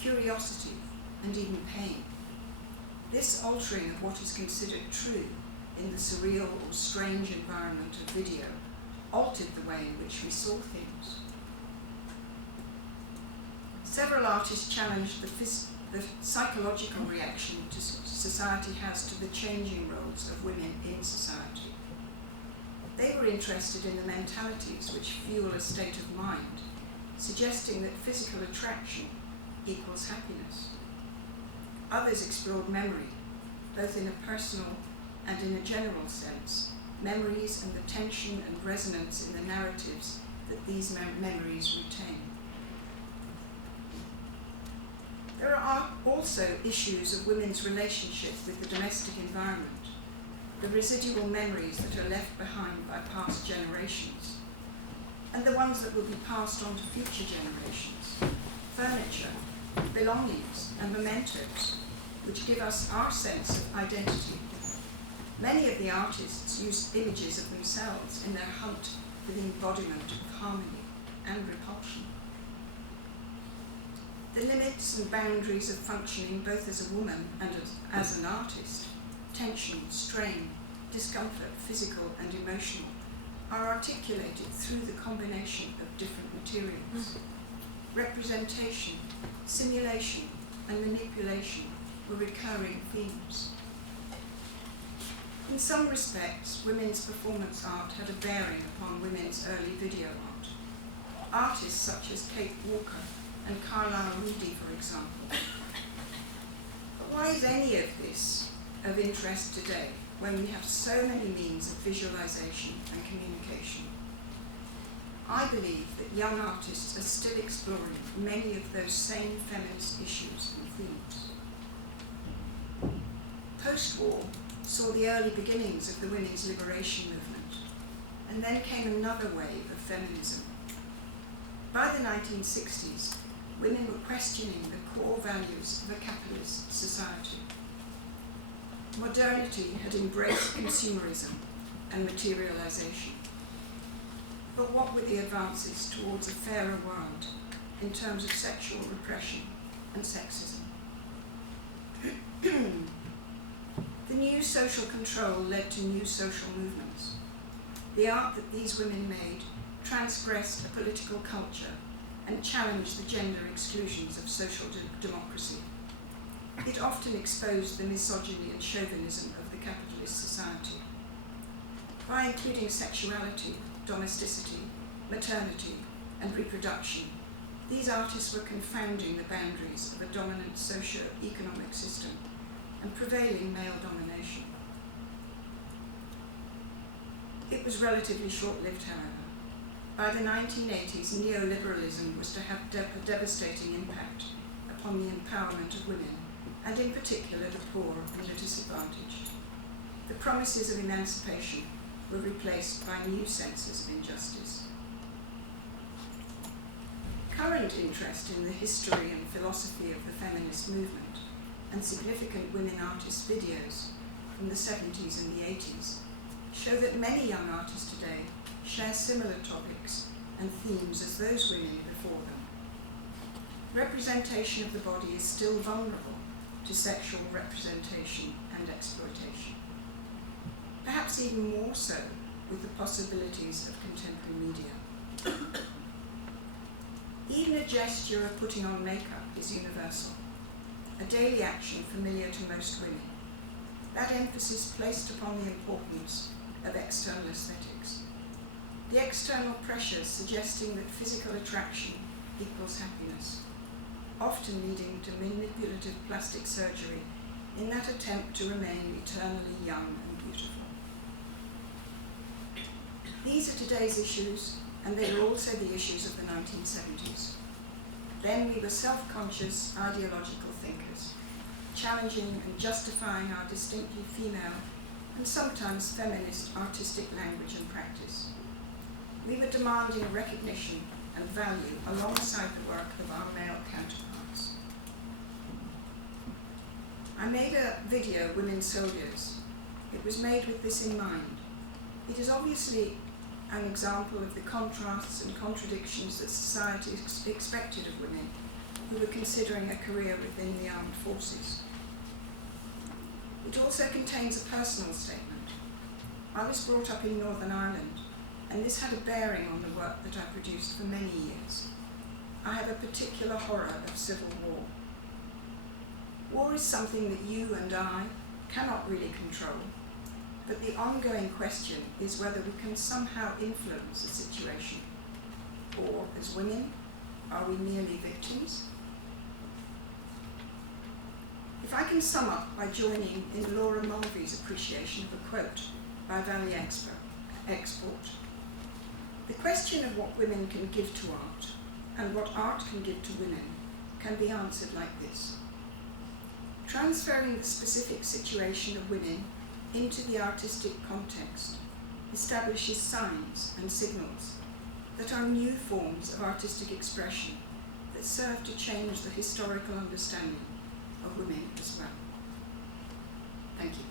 curiosity, and even pain. This altering of what is considered true in the surreal or strange environment of video altered the way in which we saw things. Several artists challenged the psychological reaction society has to the changing roles of women in society. They were interested in the mentalities which fuel a state of mind, suggesting that physical attraction equals happiness. Others explored memory, both in a personal and in a general sense, memories and the tension and resonance in the narratives that these memories retain. There are also issues of women's relationship with the domestic environment, the residual memories that are left behind by past generations, and the ones that will be passed on to future generations, furniture, belongings, and mementos, which give us our sense of identity. Many of the artists used images of themselves in their hunt for the embodiment of harmony and repulsion. The limits and boundaries of functioning both as a woman and as an artist, tension, strain, discomfort, physical and emotional, are articulated through the combination of different materials. Representation, simulation, and manipulation were recurring themes. In some respects, women's performance art had a bearing upon women's early video art. Artists such as Kate Walker and Carlisle Reedy, for example. But why is any of this of interest today when we have so many means of visualization and communication? I believe that young artists are still exploring many of those same feminist issues and themes. Post-war saw the early beginnings of the women's liberation movement, and then came another wave of feminism. By the 1960s, women were questioning the core values of a capitalist society. Modernity had embraced consumerism and materialization. But what were the advances towards a fairer world in terms of sexual repression and sexism? The new social control led to new social movements. The art that these women made transgressed a political culture and challenged the gender exclusions of social democracy. It often exposed the misogyny and chauvinism of the capitalist society. By including sexuality, domesticity, maternity, and reproduction, these artists were confounding the boundaries of a dominant socio-economic system and prevailing male domination. It was relatively short-lived, however. By the 1980s, neoliberalism was to have a devastating impact upon the empowerment of women, and in particular the poor and the disadvantaged. The promises of emancipation were replaced by new senses of injustice. Current current interest in the history and philosophy of the feminist movement and significant women artists' videos from the 70s and the 80s show that many young artists today share similar topics and themes as those women before them. Representation of the body is still vulnerable to sexual representation and exploitation. Perhaps even more so with the possibilities of contemporary media. Even a gesture of putting on makeup is universal, a daily action familiar to most women. That emphasis placed upon the importance of external aesthetics. The external pressures suggesting that physical attraction equals happiness, often leading to manipulative plastic surgery in that attempt to remain eternally young and beautiful. These are today's issues, and they were also the issues of the 1970s. Then we were self-conscious, ideological thinkers, challenging and justifying our distinctly female and sometimes feminist artistic language and practice. We were demanding recognition and value alongside the work of our male counterparts. I made a video, Women Soldiers. It was made with this in mind. It is obviously an example of the contrasts and contradictions that society expected of women who were considering a career within the armed forces. It also contains a personal statement. I was brought up in Northern Ireland, and this had a bearing on the work that I produced for many years. I have a particular horror of civil war. War is something that you and I cannot really control, but the ongoing question is whether we can somehow influence the situation, or as women, are we merely victims? If I can sum up by joining in Laura Mulvey's appreciation of a quote by Valley Export, the question of what women can give to art and what art can give to women can be answered like this. Transferring the specific situation of women into the artistic context establishes signs and signals that are new forms of artistic expression that serve to change the historical understanding of women as well. Thank you.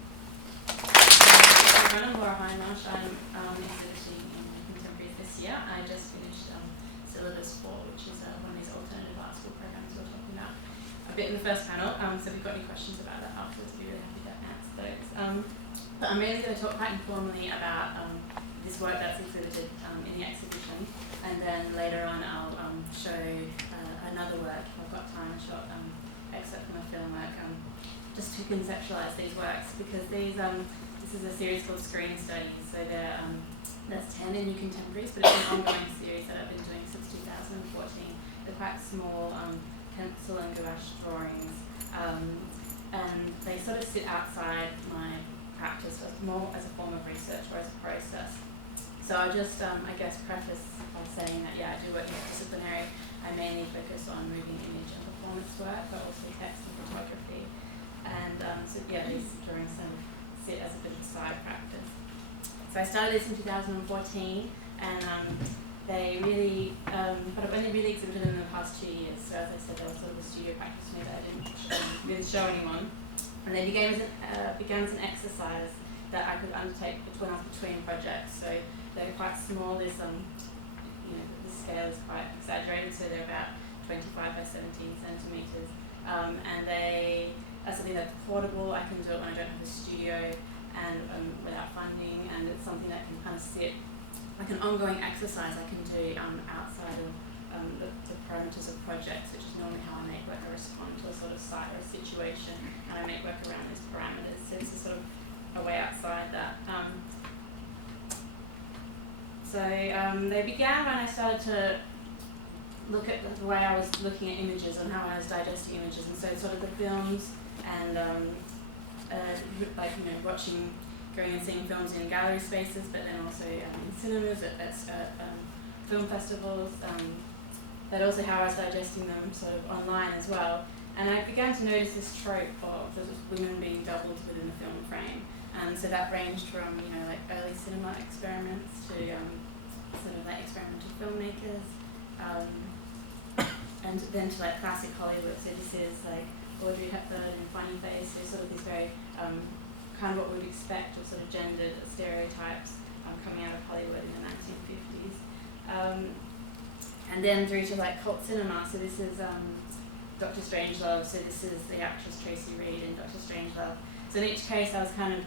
I'm Laura Hindmarsh. I'm exhibiting in Young Contemporaries this year. I just finished Syllabus 4, which is one of these alternative art school programs we were talking about a bit in the first panel. So if you've got any questions about that afterwards, I'd be really happy to answer those. But I'm really going to talk quite informally about this work that's exhibited in the exhibition, and then later on I'll show another work, if I've got time, a short excerpt from a film work, just to conceptualise these works, because this is a series called Screen Studies, so there's 10 in New Contemporaries, but it's an ongoing series that I've been doing since 2014. They're quite small pencil and gouache drawings, and they sort of sit outside my practice more as a form of research or as a process. So I'll just, I guess, preface by saying that, yeah, I do work interdisciplinary. I mainly focus on moving image and performance work, but also text and photography. And so, yeah, these drawings sort of sit as a bit of a side practice. So I started this in 2014, and they really, but I've only really exhibited them in the past 2 years. So as I said, they were sort of a studio practice to me that I didn't really show anyone. And they began as an exercise that I could undertake when I was between projects. So they're quite small. There's the scale is quite exaggerated, so they're about 25 by 17 centimeters, and they are something that's portable. I can do it when I don't have a studio and without funding, and it's something that can kind of sit like an ongoing exercise I can do outside of the parameters of projects, which is normally how I make work. I respond to a sort of site or a situation, and I make work around those parameters. So this is sort of a way outside that. So they began when I started to look at the way I was looking at images and how I was digesting images, and so sort of the films and watching, going and seeing films in gallery spaces, but then also in cinemas, at film festivals, but also how I was digesting them sort of online as well. And I began to notice this trope of the women being doubled within the film frame. And so that ranged from, like early cinema experiments to sort of like experimental filmmakers. and then to like classic Hollywood. So this is like Audrey Hepburn and Funny Face, so sort of these very kind of what we would expect of sort of gendered stereotypes coming out of Hollywood in the 1950s. And then through to like cult cinema, so this is Dr. Strangelove, so this is the actress Tracy Reed in Dr. Strangelove. So in each case I was kind of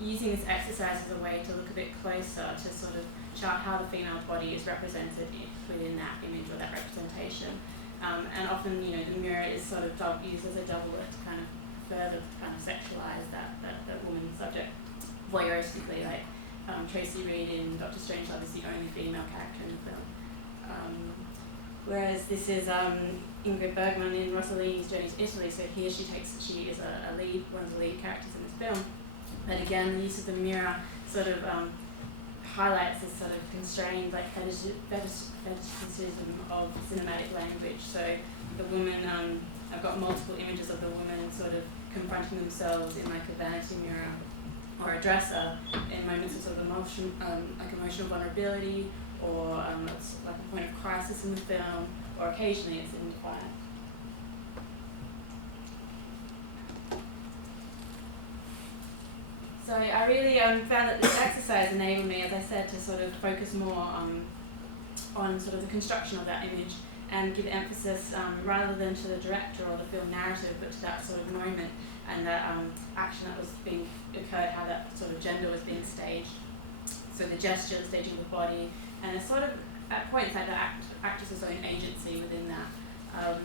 using this exercise as a way to look a bit closer to sort of chart how the female body is represented within that image or that representation. And often, you know, the mirror is sort of used as a double to kind of further kind of sexualize that woman subject voyeuristically, like Tracy Reed in Dr. Strangelove is the only female character in the film. Whereas this is Ingrid Bergman in Rossellini's Journey to Italy, so here she is a lead, one of the lead characters in this film. But again, the use of the mirror sort of highlights this sort of constrained like fetishism of cinematic language. So the woman, I've got multiple images of the woman sort of confronting themselves in like a vanity mirror or a dresser in moments of sort of emotion, like emotional vulnerability, or it's like a point of crisis in the film, or occasionally it's in defiance. So I really found that this exercise enabled me, as I said, to sort of focus more on sort of the construction of that image and give emphasis rather than to the director or the film narrative, but to that sort of moment and that action that was being occurred, how that sort of gender was being staged. So the gesture, the staging of the body, and a sort of at points like the actress's own agency within that.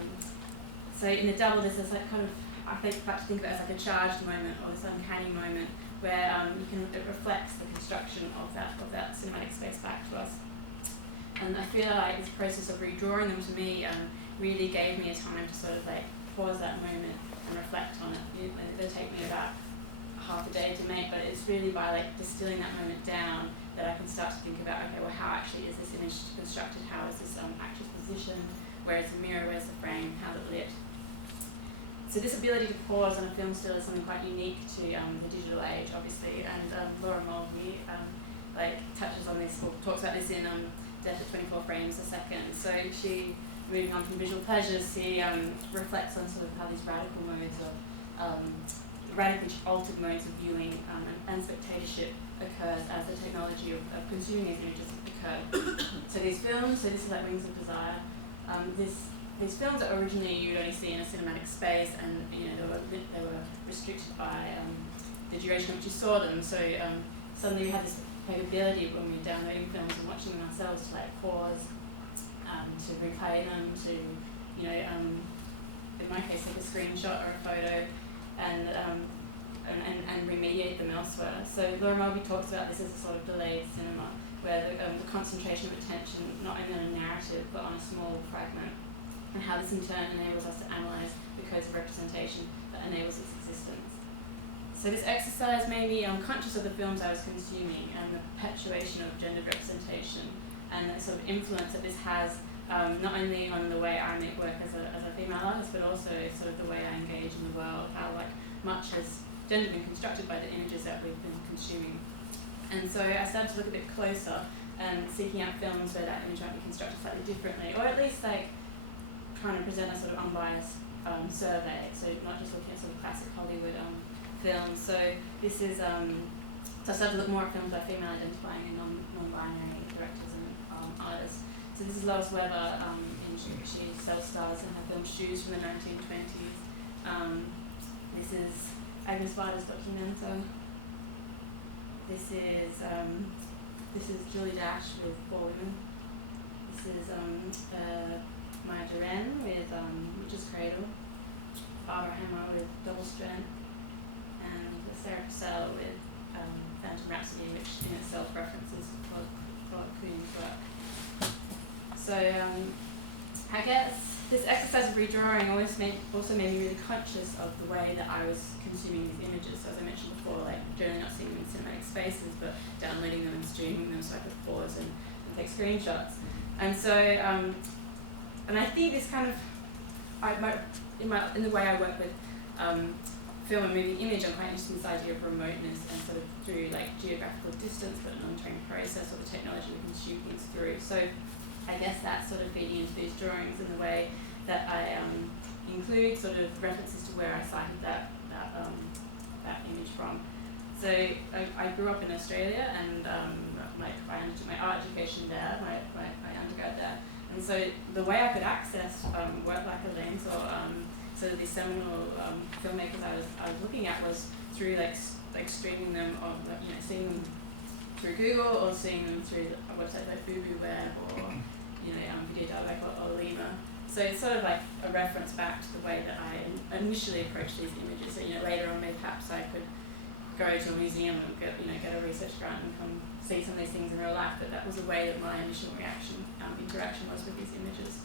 So in the double, this is like kind of, I think about to think of it as like a charged moment or this uncanny moment where it reflects the construction of that cinematic space back to us. And I feel like this process of redrawing them to me really gave me a time to sort of like pause that moment and reflect on it. It'll take me about half a day to make, but it's really by like distilling that moment down that I can start to think about, okay, well, how actually is this image constructed? How is this actress positioned? Where is the mirror? Where's the frame? How's it lit? So this ability to pause on a film still is something quite unique to the digital age, obviously, and Laura Mulvey touches on this, or talks about this in Death at 24 Frames a Second. So she, moving on from visual pleasures, she reflects on sort of how these radical modes of, radically altered modes of viewing and spectatorship occurs as the technology of consuming these images occurred. So these films, so this is like Wings of Desire, these films that originally you'd only see in a cinematic space, and you know they were restricted by the duration in which you saw them. So suddenly we had this capability when we were downloading films and watching them ourselves to like pause, to replay them, to in my case take a screenshot or a photo, and remediate them elsewhere. So Laura Mulvey talks about this as a sort of delayed cinema, where the concentration of attention not only on a narrative but on a small fragment, and how this in turn enables us to analyse the codes of representation that enables its existence. So this exercise made me conscious of the films I was consuming and the perpetuation of gendered representation and the sort of influence that this has not only on the way I make work as a female artist, but also sort of the way I engage in the world, how like much has gender been constructed by the images that we've been consuming. And so I started to look a bit closer and seeking out films where that image might be constructed slightly differently, or at least like trying to present a sort of unbiased survey, so not just looking at sort of classic Hollywood films. So this is, so I started to look more at films by female identifying and non-binary directors and artists. So this is Lois Weber, she self-stars in her film Shoes from the 1920s. This is Agnes Varda's Documento. This is Julie Dash with Four Women. This is Maya Deren with Witch's Cradle, Barbara Hammer with Double Strand, and Sarah Purcell with Phantom Rhapsody, which in itself references Claude Coon's work. So I guess this exercise of redrawing also made me really conscious of the way that I was consuming these images. So as I mentioned before, like generally not seeing them in cinematic spaces, but downloading them and streaming them so I could pause and take screenshots. And so, and I think this kind of, in the way I work with film and moving image, I'm quite interested in this idea of remoteness and sort of through like geographical distance, but an untrained process, or the technology we can shoot things through. So I guess that's sort of feeding into these drawings and the way that I include sort of references to where I cited that image from. So I grew up in Australia, and I undertook my art education there, my undergrad there. And so the way I could access work like Elaine or sort of these seminal filmmakers I was looking at was through like streaming them, or seeing them through Google, or seeing them through websites like FubuWeb, or Video Dialect or Lima. So it's sort of like a reference back to the way that I initially approached these images. So later on, maybe perhaps I could go to a museum and get a research grant and come see some of these things in real life. But that was the way that my initial interaction was with these images.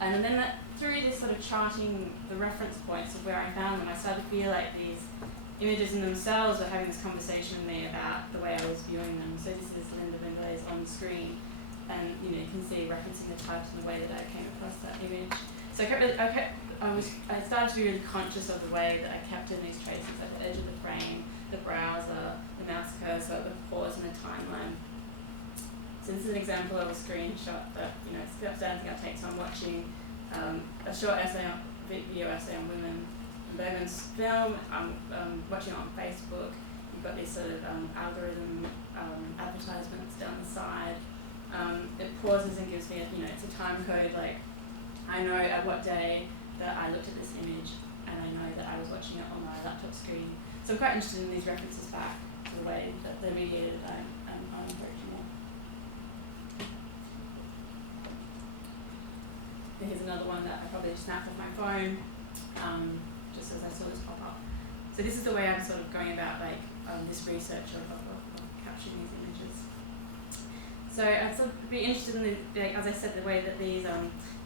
And then through this sort of charting the reference points of where I found them, I started to feel like these images in themselves were having this conversation with me about the way I was viewing them. So this is Linda Bengalet's on screen, and you can see referencing the types and the way that I came across that image. So I started to be really conscious of the way that I kept in these traces at the edge of the frame, the browser, the mouse cursor, the pause in the timeline. So this is an example of a screenshot that it's the upstairs thing I take. So I'm watching a short video essay on women in Bergman's film. I'm watching it on Facebook. You've got these sort of algorithm advertisements down the side. It pauses and gives me it's a time code. Like I know at what day that I looked at this image, and I know that I was watching it on my laptop screen. So I'm quite interested in these references back to the way that they're mediated. I'm approaching it. Here's another one that I probably snapped off my phone, just as I saw this pop up. So this is the way I'm sort of going about this research of capturing these images. So I'd sort of be interested in as I said, the way that these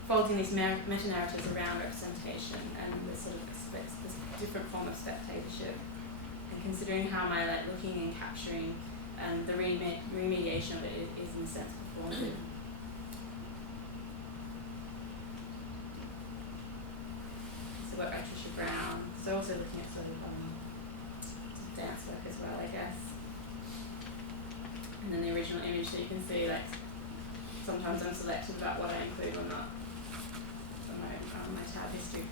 folding these meta-narratives around representation and the sort of this different form of spectatorship, and considering how my looking and capturing and the remediation of it is in a sense performative. So work by Trisha Brown. So also looking at sort of dance work as well, I guess. And then the original image, so you can see sometimes I'm selective about what I include or not from my tab history.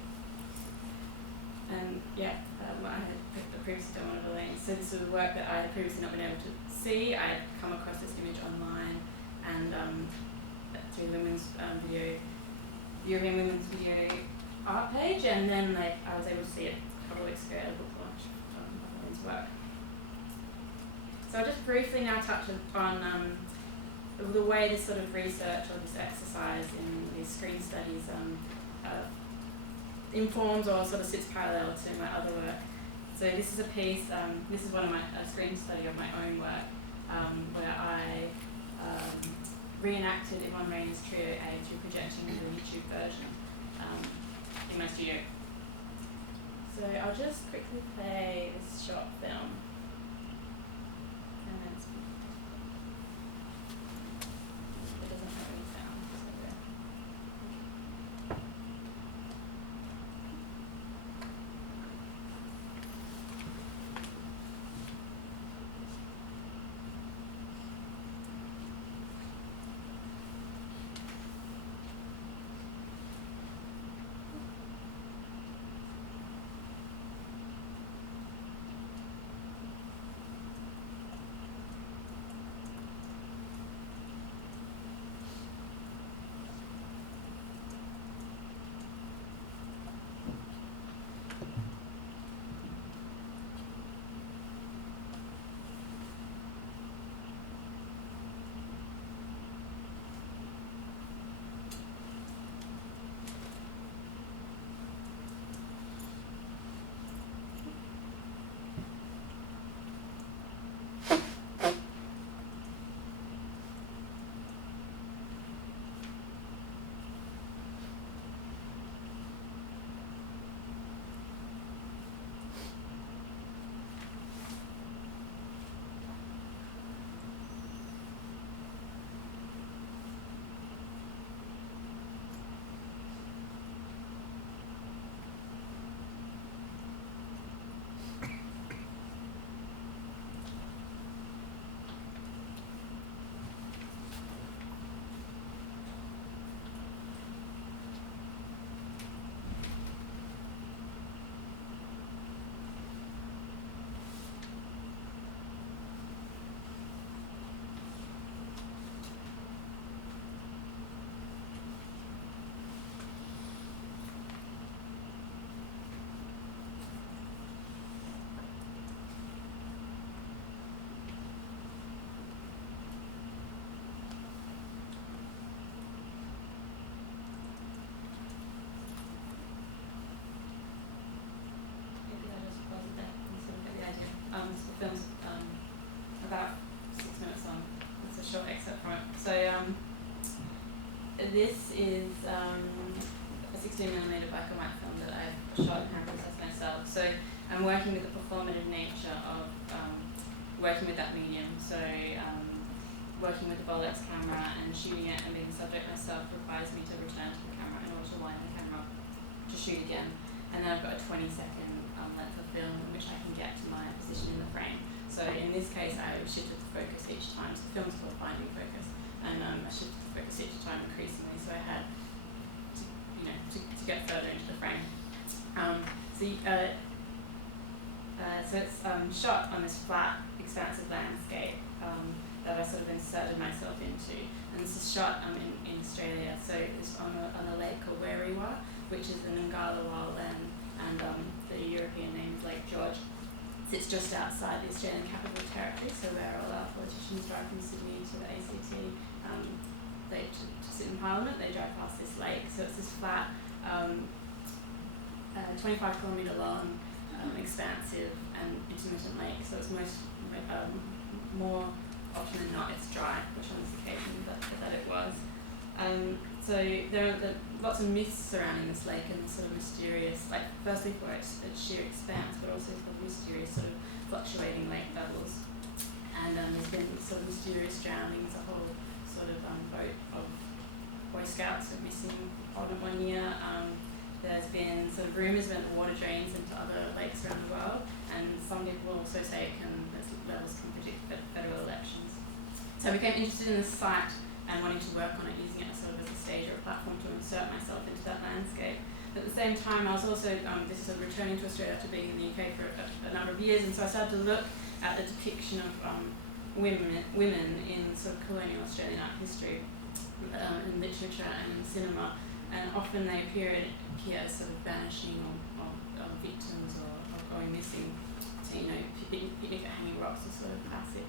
And I had picked the previously done one of Elaine. So this was work that I had previously not been able to see. I had come across this image online, and through the European Women's Video Art page, and then I was able to see it a couple of weeks ago at a book launch of Elaine's work. So I'll just briefly now touch on the way this sort of research or this exercise in these screen studies informs or sort of sits parallel to my other work. So this is a piece, this is a screen study of my own work, where I reenacted Yvonne Rainer's Trio A through projecting the YouTube version in my studio. So I'll just quickly play this short film. And then it doesn't have any sound. 16mm black and white film that I shot and have processed myself. So I'm working with the performative nature of working with that medium. So working with the Bolex camera and shooting it and being the subject myself requires me to return to the camera in order to wind the camera to shoot again. And then I've got a 20-second length of film in which I can get to my position in the frame. So in this case, I shifted the focus each time. So the film's called Finding Focus, and I shifted the focus each time increasingly. So I had to get further into the frame. So it's shot on this flat, expansive landscape that I sort of inserted myself into. And this is shot in Australia, so it's on a lake called Wariwa, which is in Ngala Land, and the European name is Lake George. Sits just outside the Australian Capital Territory, so where all our politicians drive from Sydney to the ACT, to sit in Parliament, they drive past this lake. So it's this flat, 25-kilometre long, expansive and intermittent lake. So it's more often than not it's dry, which on this occasion that it was. So there are lots of myths surrounding this lake and sort of mysterious, like firstly for its sheer expanse, but also for the mysterious sort of fluctuating lake levels. And there's been sort of mysterious drownings, a whole sort of boat of Boy Scouts are missing on it one year. There's been sort of rumours about the water drains into other lakes around the world, and some people also say those levels can predict federal elections. So I became interested in this site and wanting to work on it, using it sort of as a stage or a platform to insert myself into that landscape. At the same time, I was also returning to Australia after being in the UK for a number of years, and so I started to look at the depiction of women in sort of colonial Australian art history, in literature and in cinema, and often they appear as sort of vanishing or victims or going missing. So, Picnic at Hanging Rocks is sort of a classic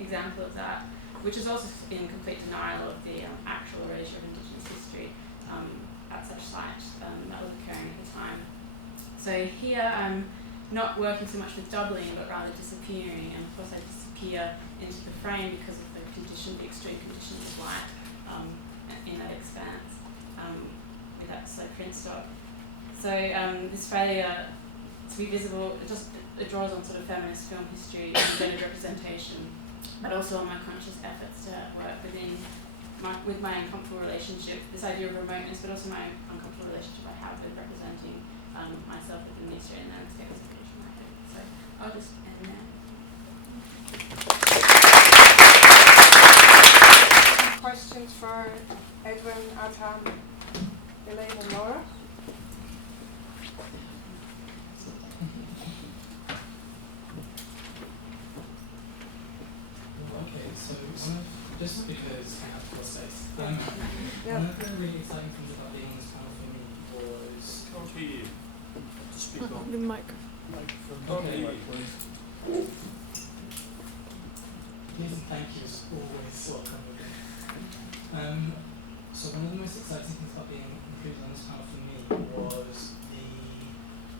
example of that, which is also in complete denial of the actual erasure of Indigenous history at such sites that was occurring at the time. So here I'm not working so much with doubling, but rather disappearing, and of course I disappear into the frame because of the extreme conditions of light in that expanse with that slow print stock. So this failure to be visible, it draws on sort of feminist film history and gendered representation, but also on my conscious efforts to work with my uncomfortable relationship, this idea of remoteness, but also my uncomfortable relationship I have with representing myself within the Australian landscape as a traditional market. So I'll just end there. Questions for Edwin, Adham, Elaine and Laura? Okay, so just because I have to space, one of the really exciting things about being on this panel for me was... Can't hear you. To speak on. The mic. Okay. Yes, thank you, as always, welcome. So one of the most exciting things about being included on this panel for me was the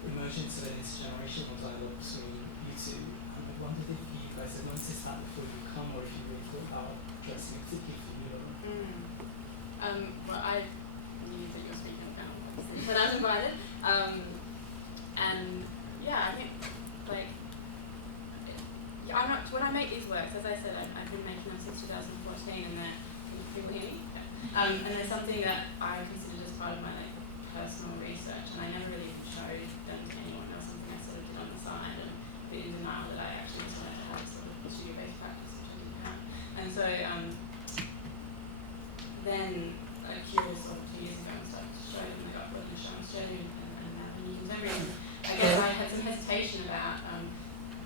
emergence of an intergenerational dialogue between you two. And I wondered if you guys had noticed that before you come, or if you really thought about addressing it, particularly for you. Well, I knew that you were speaking now, but I was invited. And yeah, I think when I make these works, as I said, I've been making them since 2014, and they're people hear me. And there's something that I considered as part of my personal research, and I never really showed them to anyone else. Something I sort of did on the side, and a bit in denial that I actually was wanted to have sort of a studio-based practice, which I didn't have. And so then, curious sort of 2 years ago, I started to show them. I got put in the show in Australia and now in Young Contemporaries. I guess I had some hesitation about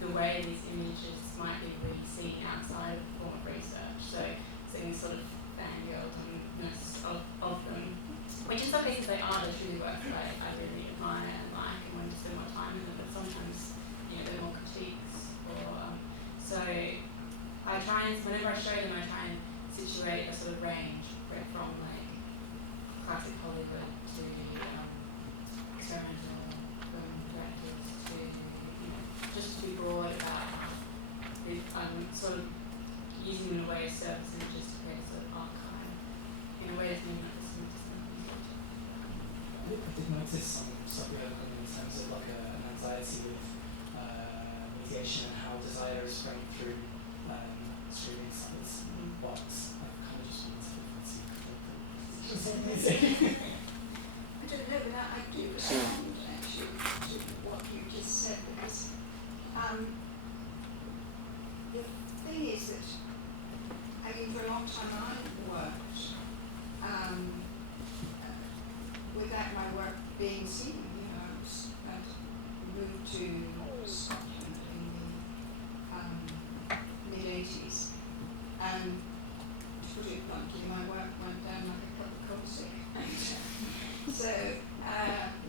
the way these images might be really seen outside of the form of research. So seeing sort of fangirldness of them, which in some cases they are, they're truly works that I really admire and like and want to spend more time in them, but sometimes they're more critiques. So I try and, whenever I show them, I try and situate a sort of range from classic Hollywood to experimental film directors to just to be broad about sort of using them in a way of service images to create a sort of archive in a way that's maybe not the simplest. did notice some stuff we had in terms of like an anxiety with mediation and how desire is framed through streaming sites, but I've kind of just been to I don't know, but I do respond actually to what you just said, because the thing is that, I mean, for a long time I worked without my work being seen. You know, I moved to Scotland in the mid-80s, and to put it bluntly, my work went down like a cup of cold stick. So,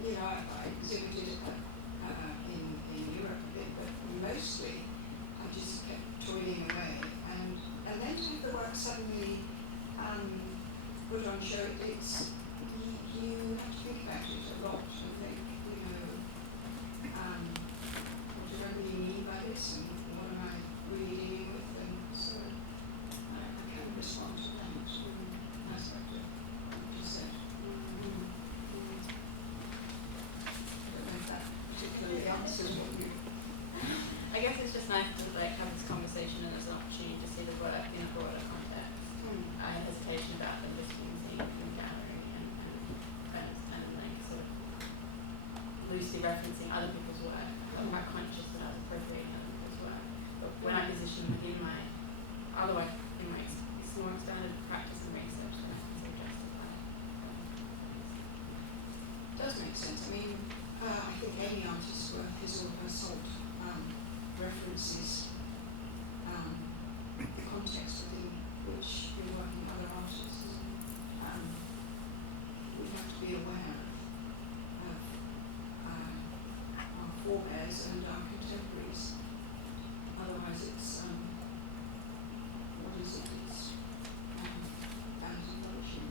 you know, I exhibited in Europe a bit, but mostly I just kept toiling away. And then to have the work suddenly put on show, you have to think about it a lot and think, you know, what do I really mean by this, and what am I really dealing with? And so I can respond to that aspect of what you said. I don't know if that particularly answers what you... I guess it's just nice to like have this conversation and there's an opportunity to see the work in a broader context. I had hesitation about the listing thing from gallery and like sort of loosely referencing other people's work. I'm quite conscious that I was appropriating other people's work. But when I position within my other work, in my it's more expanded practice and research, then I can sort of justify. Does make sense. I mean, I think any artist's work, his or her salt, references the context within which you're working with other artists. We have to be aware of our forebears and our contemporaries. Otherwise, it's what is it? It's bad emotion.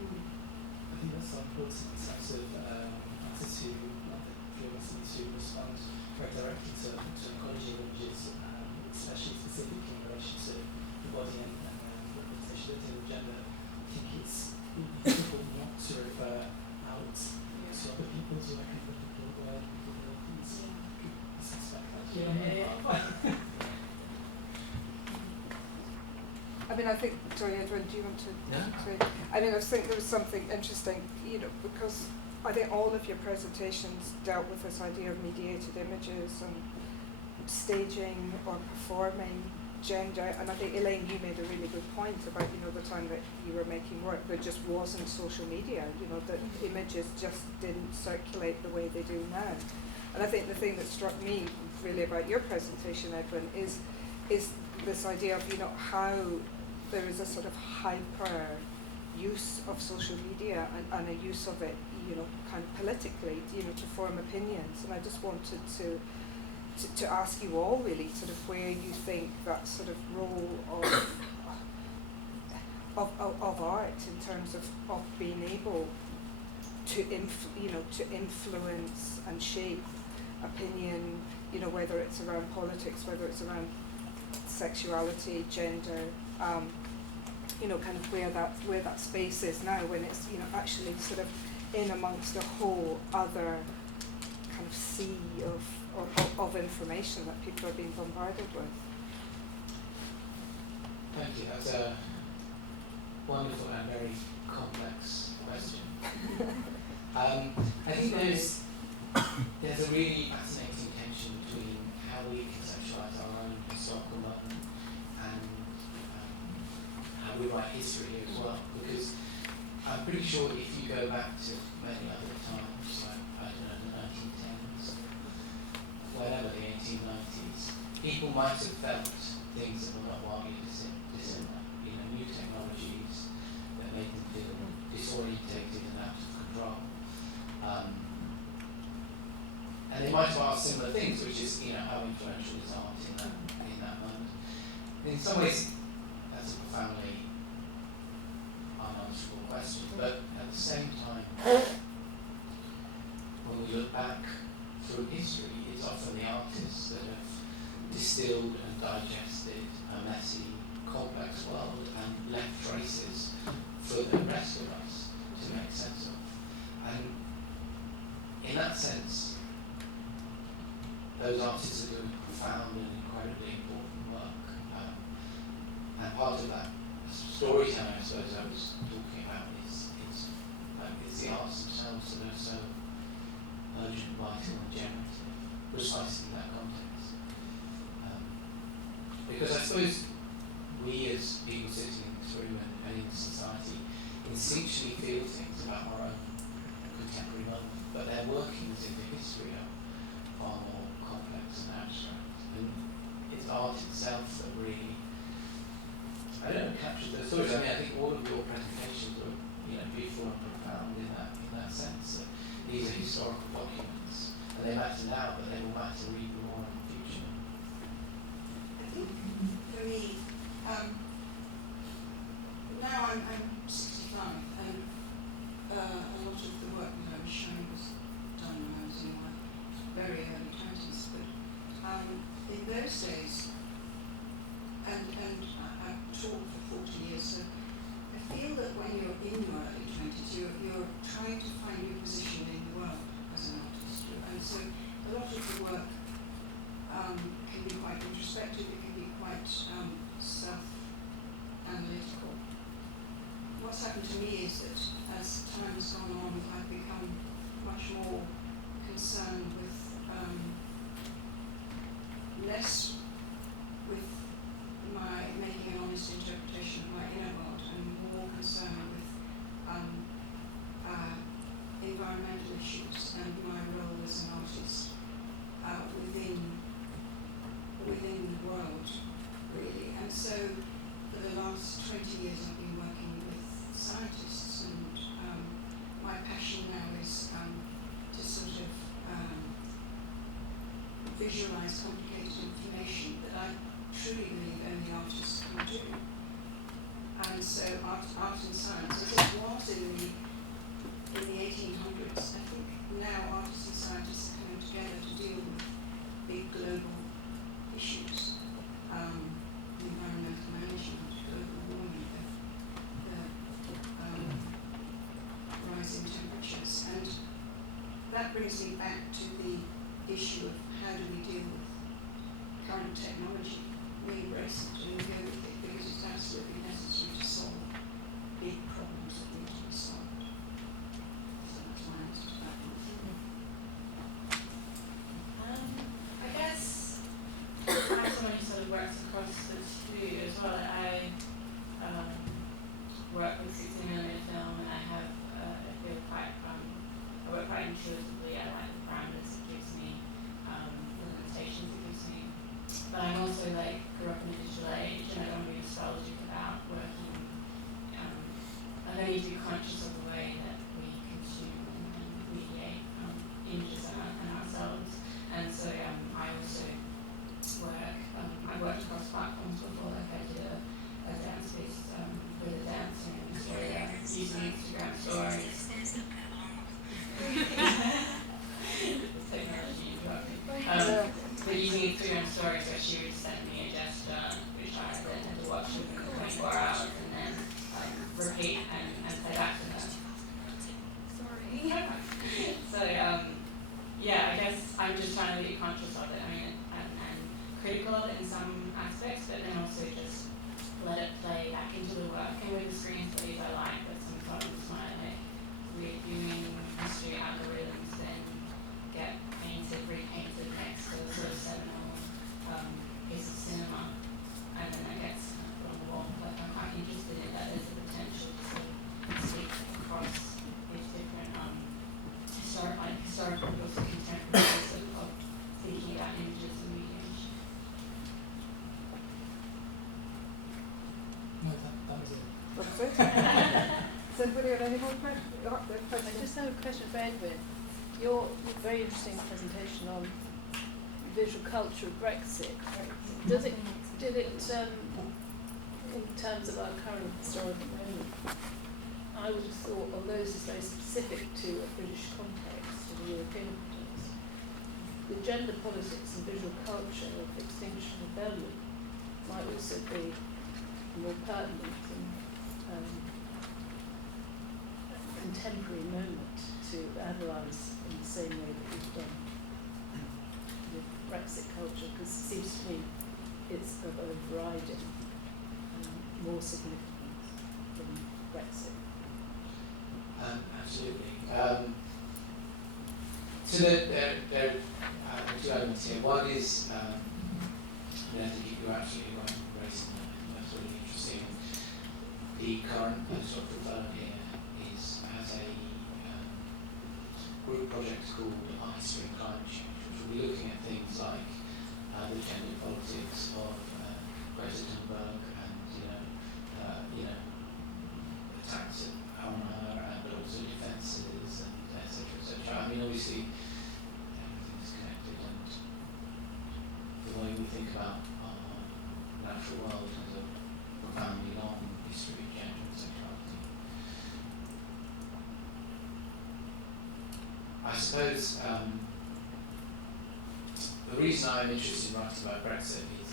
I think that's important in terms of attitude, like the fluency to respond very directly to ecology images, especially specifically in relation to the body and representationality of gender. I think it's difficult not to refer out to other people's work and other people's work. I mean, I think, sorry, Edwin, do you want to say? I mean, I think there was something interesting, you know, because I think all of your presentations dealt with this idea of mediated images and staging or performing gender, and I think, Elaine, you made a really good point about, you know, the time that you were making work, there just wasn't social media, you know, the images just didn't circulate the way they do now. And I think the thing that struck me really about your presentation, Edwin, is this idea of, you know, how there is a sort of hyper use of social media and a use of it, you know, kind of politically, you know, to form opinions. And I just wanted to ask you all really sort of where you think that sort of role of art in terms of being able to influence and shape opinion, you know, whether it's around politics, whether it's around sexuality, gender, you know, kind of where that space is now, when it's, you know, actually sort of in amongst a whole other kind of sea of information that people are being bombarded with. Thank you. That's a wonderful and very complex question. I think there's a really fascinating tension between how we conceptualize our own historical moment and how we write history as well. Because I'm pretty sure if you go back to many other times, like, I don't know, the 1910s, whatever, the 1890s, people might have felt things that were not wildly dissimilar. You know, new technologies that made them feel disorientated and out of control. And they might have asked similar things, which is, you know, how influential is art in that moment. In some ways, that's a profoundly unanswerable question, but at the same time, when we look back through history, it's often the artists that have distilled and digested a messy, complex world and left traces for the rest of us to make sense of. And sense, those artists are doing profound and incredibly important work. And part of that storytelling, I suppose, I was talking about is the arts themselves that are so urgent, vital, and generative, precisely in that context. Because I suppose we as people sitting in this room and in society instinctually feel things about our own contemporary moment, but their workings in the history are far more complex and abstract. And it's art itself that really, I don't know, captures those stories. I mean, I think all of your presentations were, beautiful and profound in that sense. That these are historical documents, and they matter now, but they will matter even more in the future. I think for me, now I'm 65, and a lot of the work that I was showing was done when I was in my very early 20s. But in those days, and I've taught for 40 years, so I feel that when you're in your early 20s, you're trying to find your position in the world as an artist. And so a lot of the work can be quite introspective, it can be quite self-analytical. What's happened to me is that as time has gone on, I've become much more concerned with less with my making an honest interpretation of my inner world, and more concerned with environmental issues and my role as an artist within the world, really. And so for the last 20 years I've been working with scientists, and my passion now is to sort of visualize complicated information that I truly believe only artists can do. And so art and science, as it was in the 1800s, I think now artists and scientists are coming together to deal with big global issues, environmental management, global warming, the rising temperatures. And that brings me back to the issue of how do we deal with current technology. We embrace it and we go with it because it's absolutely necessary to solve big problems that need to be solved. So that's my answer to that one. I guess I'm someone who sort of works across the two as well. I work with 16mm film, and I have I feel quite I work quite intuitively. I like the parameters it gives me, the limitations it gives me. But I'm also grew up in the digital age, and I don't want to be nostalgic about working. I don't need to be conscious of the way that we consume and mediate images and ourselves. And so I also work. I worked across platforms before. I did a dance piece with a dancer in Australia using Instagram stories. Technology interrupting. But using Instagram stories where she would send me a gesture, which I then had to watch within 24 hours and then repeat and play back to her. Sorry. So I guess I'm just trying to be conscious of it. I mean, and critical of it in some aspects, but then also just let it play back into the work. And with the screen studies I like, but sometimes my reviewing history algorithms then get repainted next to the sort of seminal piece of cinema, and then that gets put on the wall. Like, I'm quite interested in that. There's a potential to sort of speak across these different historical but also contemporary ways of thinking about images and mediation. No, that was it. That's it. Does anybody have any more questions? I just have a question for Edwin. Your very interesting presentation on visual culture of Brexit. Did it, in terms of our current historical moment, I would have thought, although this is very specific to a British context and a European context, the gender politics and visual culture of Extinction Rebellion might also be more pertinent and contemporary moment to analyse in the same way that we've done with Brexit culture, because it seems to me it's of overriding more significance than Brexit. Absolutely. So there are two elements here. One is, I think you're absolutely right, raising that. That's really interesting. The current postdoctoral fellow here has a group project called Art History and Climate Change, which will be looking at things like the gender politics of Greta Thunberg and attacks on her, but also defences and etc. I mean, obviously everything's connected, and the way we think about our natural world has a profoundly long history of gender and sexuality. I suppose the reason I'm interested in writing about Brexit is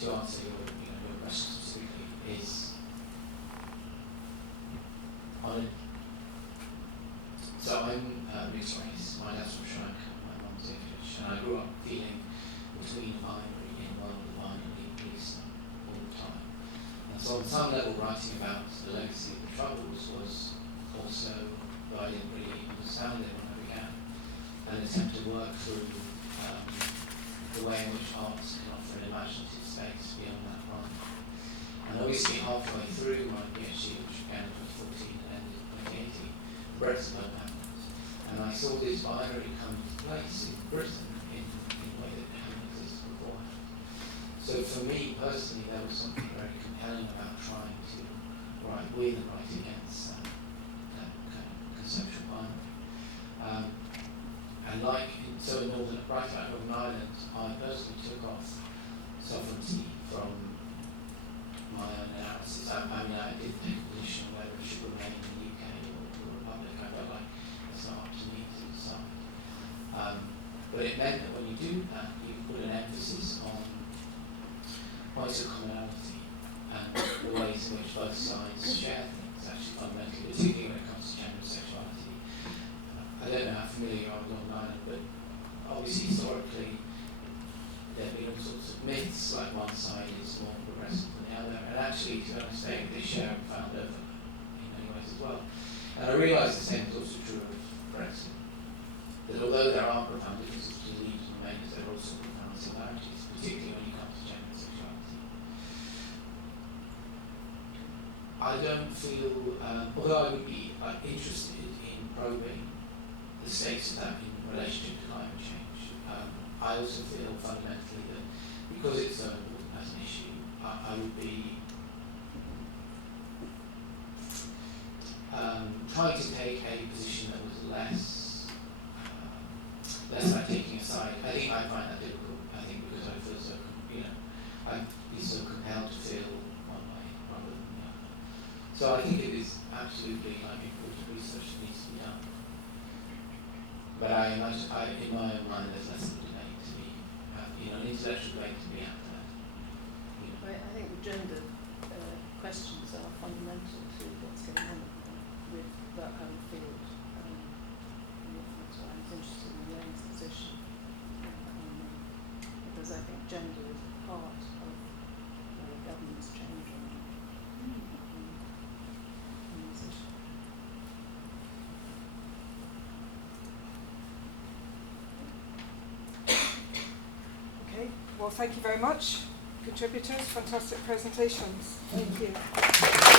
to answer your question specifically is so I'm mixed race. My dad's from Sri Lanka, my mum's English, and I grew up feeling between binary in a world of binary police all the time. And so on some level writing about the legacy of the Troubles was also, though I didn't really understand it when I began, an attempt to work through the way in which arts can offer an imaginative space beyond that line. And obviously halfway through my PhD, which began in 2014 and ended in 2018, Brexit happened. And I saw this binary come into place in Britain in a way that hadn't existed beforehand. So for me personally, there was something very compelling about trying to write with and write against that kind of conceptual binary. And so in Northern Ireland, I personally took off sovereignty from my own analysis. I mean, I didn't take a position on whether it should remain in the UK or the Republic. I felt like it's not up to me to decide. But it meant that when you do that, you put an emphasis on points of commonality and the ways in which both sides share things, actually fundamentally, particularly when it comes to gender and sexuality. I don't know how familiar you are with Northern Ireland, but obviously historically there have been all sorts of myths, like one side is more progressive than the other, and actually, to be honest, they share a profound overlap in many ways as well. And I realise the same is also true of Brexit, that although there are profound differences between the leaders and remainers, there are also profound similarities, particularly when you come to gender and sexuality. I don't feel, although I would be interested in probing the stakes of that in relationship to climate change, I also feel fundamentally that because it's so important as an issue, I would be trying to take a position that was less like taking a side. I think I find that difficult. I think because I feel so, I'd be so compelled to feel one way rather than the other. So I think it is absolutely important research that needs to be done. But I imagine, in my own mind, there's less of a debate to be, an intellectual debate to be had there. I think the gender questions are fundamental to what's going on with that kind of field. That's why I was interested in Elaine's position. Because I think gender is part of government's change on this issue. Okay, well, thank you very much, contributors, fantastic presentations. Thank you.